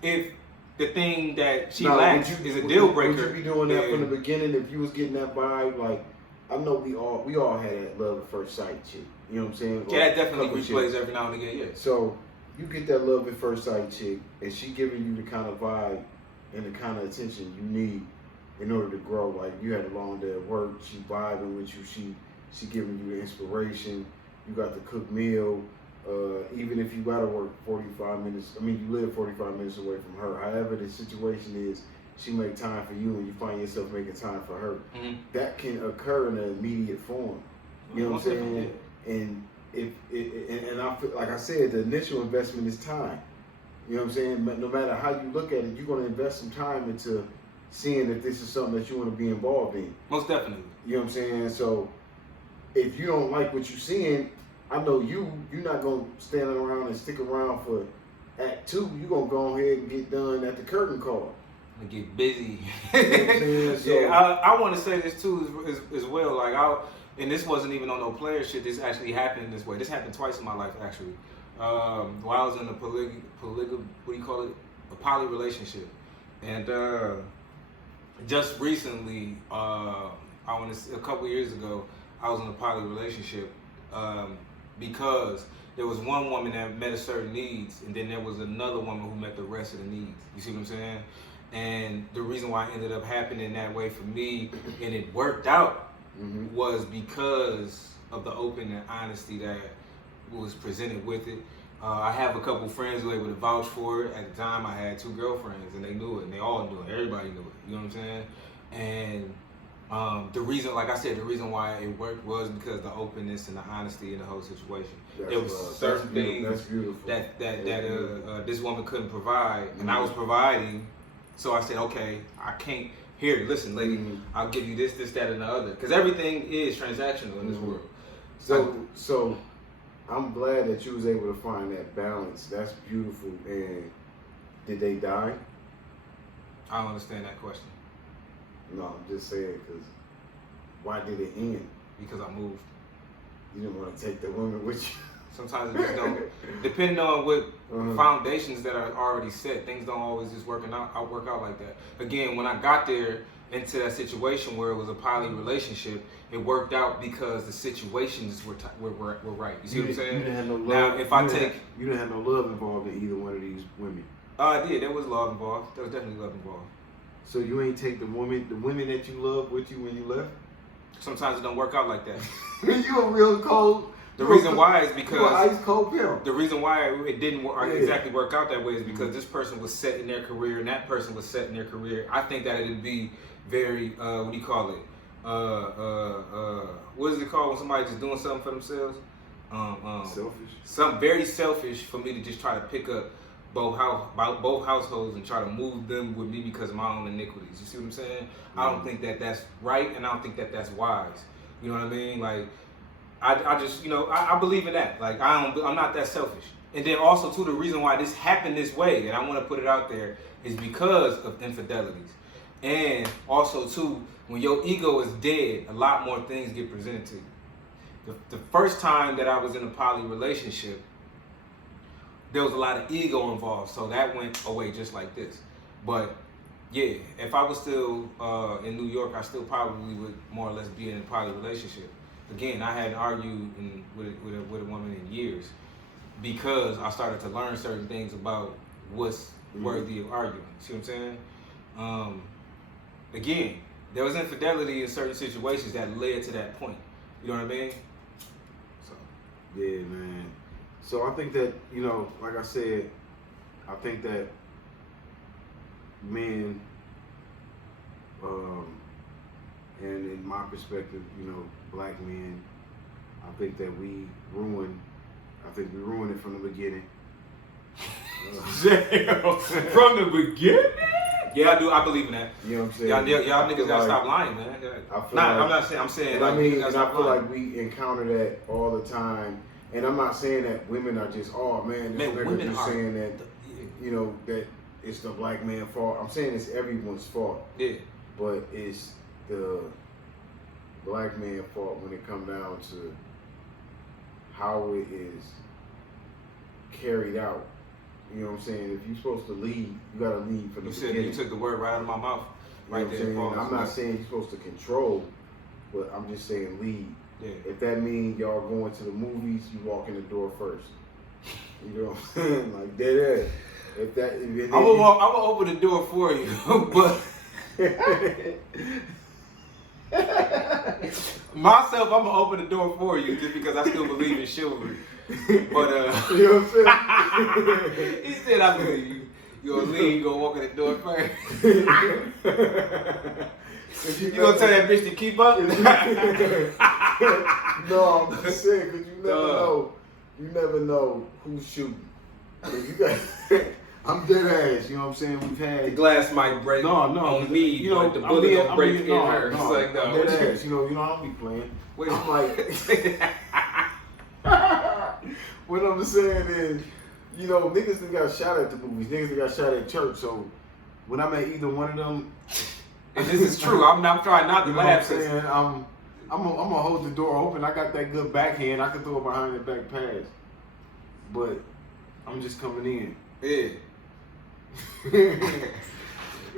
if the thing that she lacks is a deal breaker, would you be doing that from the beginning if you was getting that vibe? Like, I know we all had that love at first sight chick. You know what I'm saying? Yeah, that definitely replays every now and again. Yeah. So you get that love at first sight chick, and she giving you the kind of vibe and the kind of attention you need in order to grow. Like, you had a long day at work, she vibing with you, she giving you the inspiration. You got the cooked meal. Even if you gotta work 45 minutes, I mean, you live 45 minutes away from her. However the situation is, she make time for you and you find yourself making time for her. That can occur in an immediate form. You know what I'm saying? And and I feel, like I said, the initial investment is time. You know what I'm saying? No matter how you look at it, you're gonna invest some time into seeing if this is something that you want to be involved in. Most definitely. You know what I'm saying? So if you don't like what you're seeing, I know you're not gonna stand around and stick around for Act 2. You're gonna go ahead and get done at the curtain call. And get busy. You know what I'm saying? So, yeah, I want to say this too as well. Like, and this wasn't even on no player shit. This actually happened this way. This happened twice in my life actually. While I was in a a poly relationship, and just recently, a couple years ago, I was in a poly relationship. Because there was one woman that met a certain needs, and then there was another woman who met the rest of the needs. You see what I'm saying? And the reason why it ended up happening that way for me, and it worked out, was because of the open and honesty that was presented with it. I have a couple friends who were able to vouch for it. At the time, I had 2 girlfriends, and they knew it, and they all knew it. Everybody knew it. You know what I'm saying? And the reason, like I said, the reason why it worked was because of the openness and the honesty in the whole situation. There was certain things that this woman couldn't provide, and I was providing. So I said, okay, I can't. Here, listen, lady, I'll give you this, that, and the other, because everything is transactional in this world. So I'm glad that you was able to find that balance. That's beautiful. And did they die? I don't understand that question. No, I'm just saying, because why did it end? Because I moved. You didn't want to take the women with you. Sometimes it just don't. Depending on what foundations that are already set, things don't always just work out like that. Again, when I got there into that situation where it was a poly relationship, it worked out because the situations were right. You see what I'm saying? You didn't have no love. Now, you didn't have no love involved in either one of these women. I did. There was love involved. There was definitely love involved. So you ain't take the women that you loved with you when you left? Sometimes it don't work out like that. You a real cold. The reason why is because you an ice cold pimp. The reason why it didn't exactly work out that way is because this person was set in their career and that person was set in their career. I think that it'd be very what do you call it? What is it called when somebody's just doing something for themselves? Selfish. Something very selfish for me to just try to pick up both households and try to move them with me because of my own iniquities. You see what I'm saying? I don't think that that's right, and I don't think that that's wise. You know what I mean? Like, I just, I believe in that. Like, I'm not that selfish. And then also too, the reason why this happened this way, and I want to put it out there, is because of infidelities. And also too, when your ego is dead, a lot more things get presented to you. The first time that I was in a poly relationship, there was a lot of ego involved, so that went away just like this. But yeah, if I was still in New York, I still probably would more or less be in a poly relationship. Again, I hadn't argued with a woman in years because I started to learn certain things about what's worthy of arguing. See what I'm saying? Again, there was infidelity in certain situations that led to that point. You know what I mean? So. Yeah, man. So I think that, you know, like I said, I think that men, and in my perspective, you know, black men, I think that we ruin it from the beginning. Damn, from the beginning? Yeah, I do. I believe in that. You know what I'm saying? Y'all niggas gotta stop lying, man. I'm not saying. I'm saying. And like, I mean, niggas and gotta I stop feel lying. like we encounter that all the time. And I'm not saying that women are just, oh man, this nigga women just are saying that, you know, that it's the black man's fault. I'm saying it's everyone's fault. Yeah. But it's the black man's fault when it comes down to how it is carried out. You know what I'm saying? If you're supposed to lead, you gotta lead from the beginning. You took the word right out of my mouth. Right You know what there. I'm saying? I'm not saying you're supposed to control, but I'm just saying lead. Yeah. If that means y'all going to the movies, you walk in the door first. You know what I'm saying? Like dead ass. If that, I'm gonna open the door for you, but myself, I'm gonna open the door for you just because I still believe in chivalry. But you know what I'm saying? he said, I believe you. You gonna leave, you gonna walk in the door first. You gonna tell that bitch to keep up? No, I'm just saying, because you never know who's shooting. You got, I'm dead ass, you know what I'm saying? We've had The glass might break on me, you know, but the bullet gonna break in her. It's like, no. I'm dead ass, you know, I don't be playing. Wait. I'm like, what I'm saying is, you know, niggas that got shot at the movies, niggas that got shot at church, so when I'm at either one of them, and this is true, I'm not trying not to you know what I'm laugh. saying? I'm gonna hold the door open. I got that good backhand. I can throw it behind the back pass. But I'm just coming in. Yeah.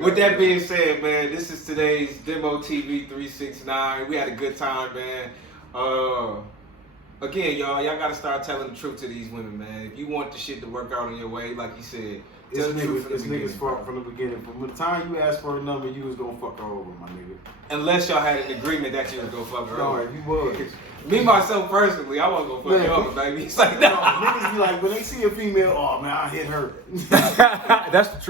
With that being said, man, this is today's Demo TV 369. We had a good time, man. Again, y'all gotta start telling the truth to these women, man. If you want the shit to work out in your way, like you said, tell the truth It's niggas' fault from the beginning. From the time you asked for a number, you was gonna fuck her over, my nigga. Unless y'all had an agreement that you was gonna fuck her No, over. you was. Me, myself, personally, I wasn't gonna fuck you over, baby. It's like, no. Niggas be like, when they see a female, oh man, I hit her. That's the truth.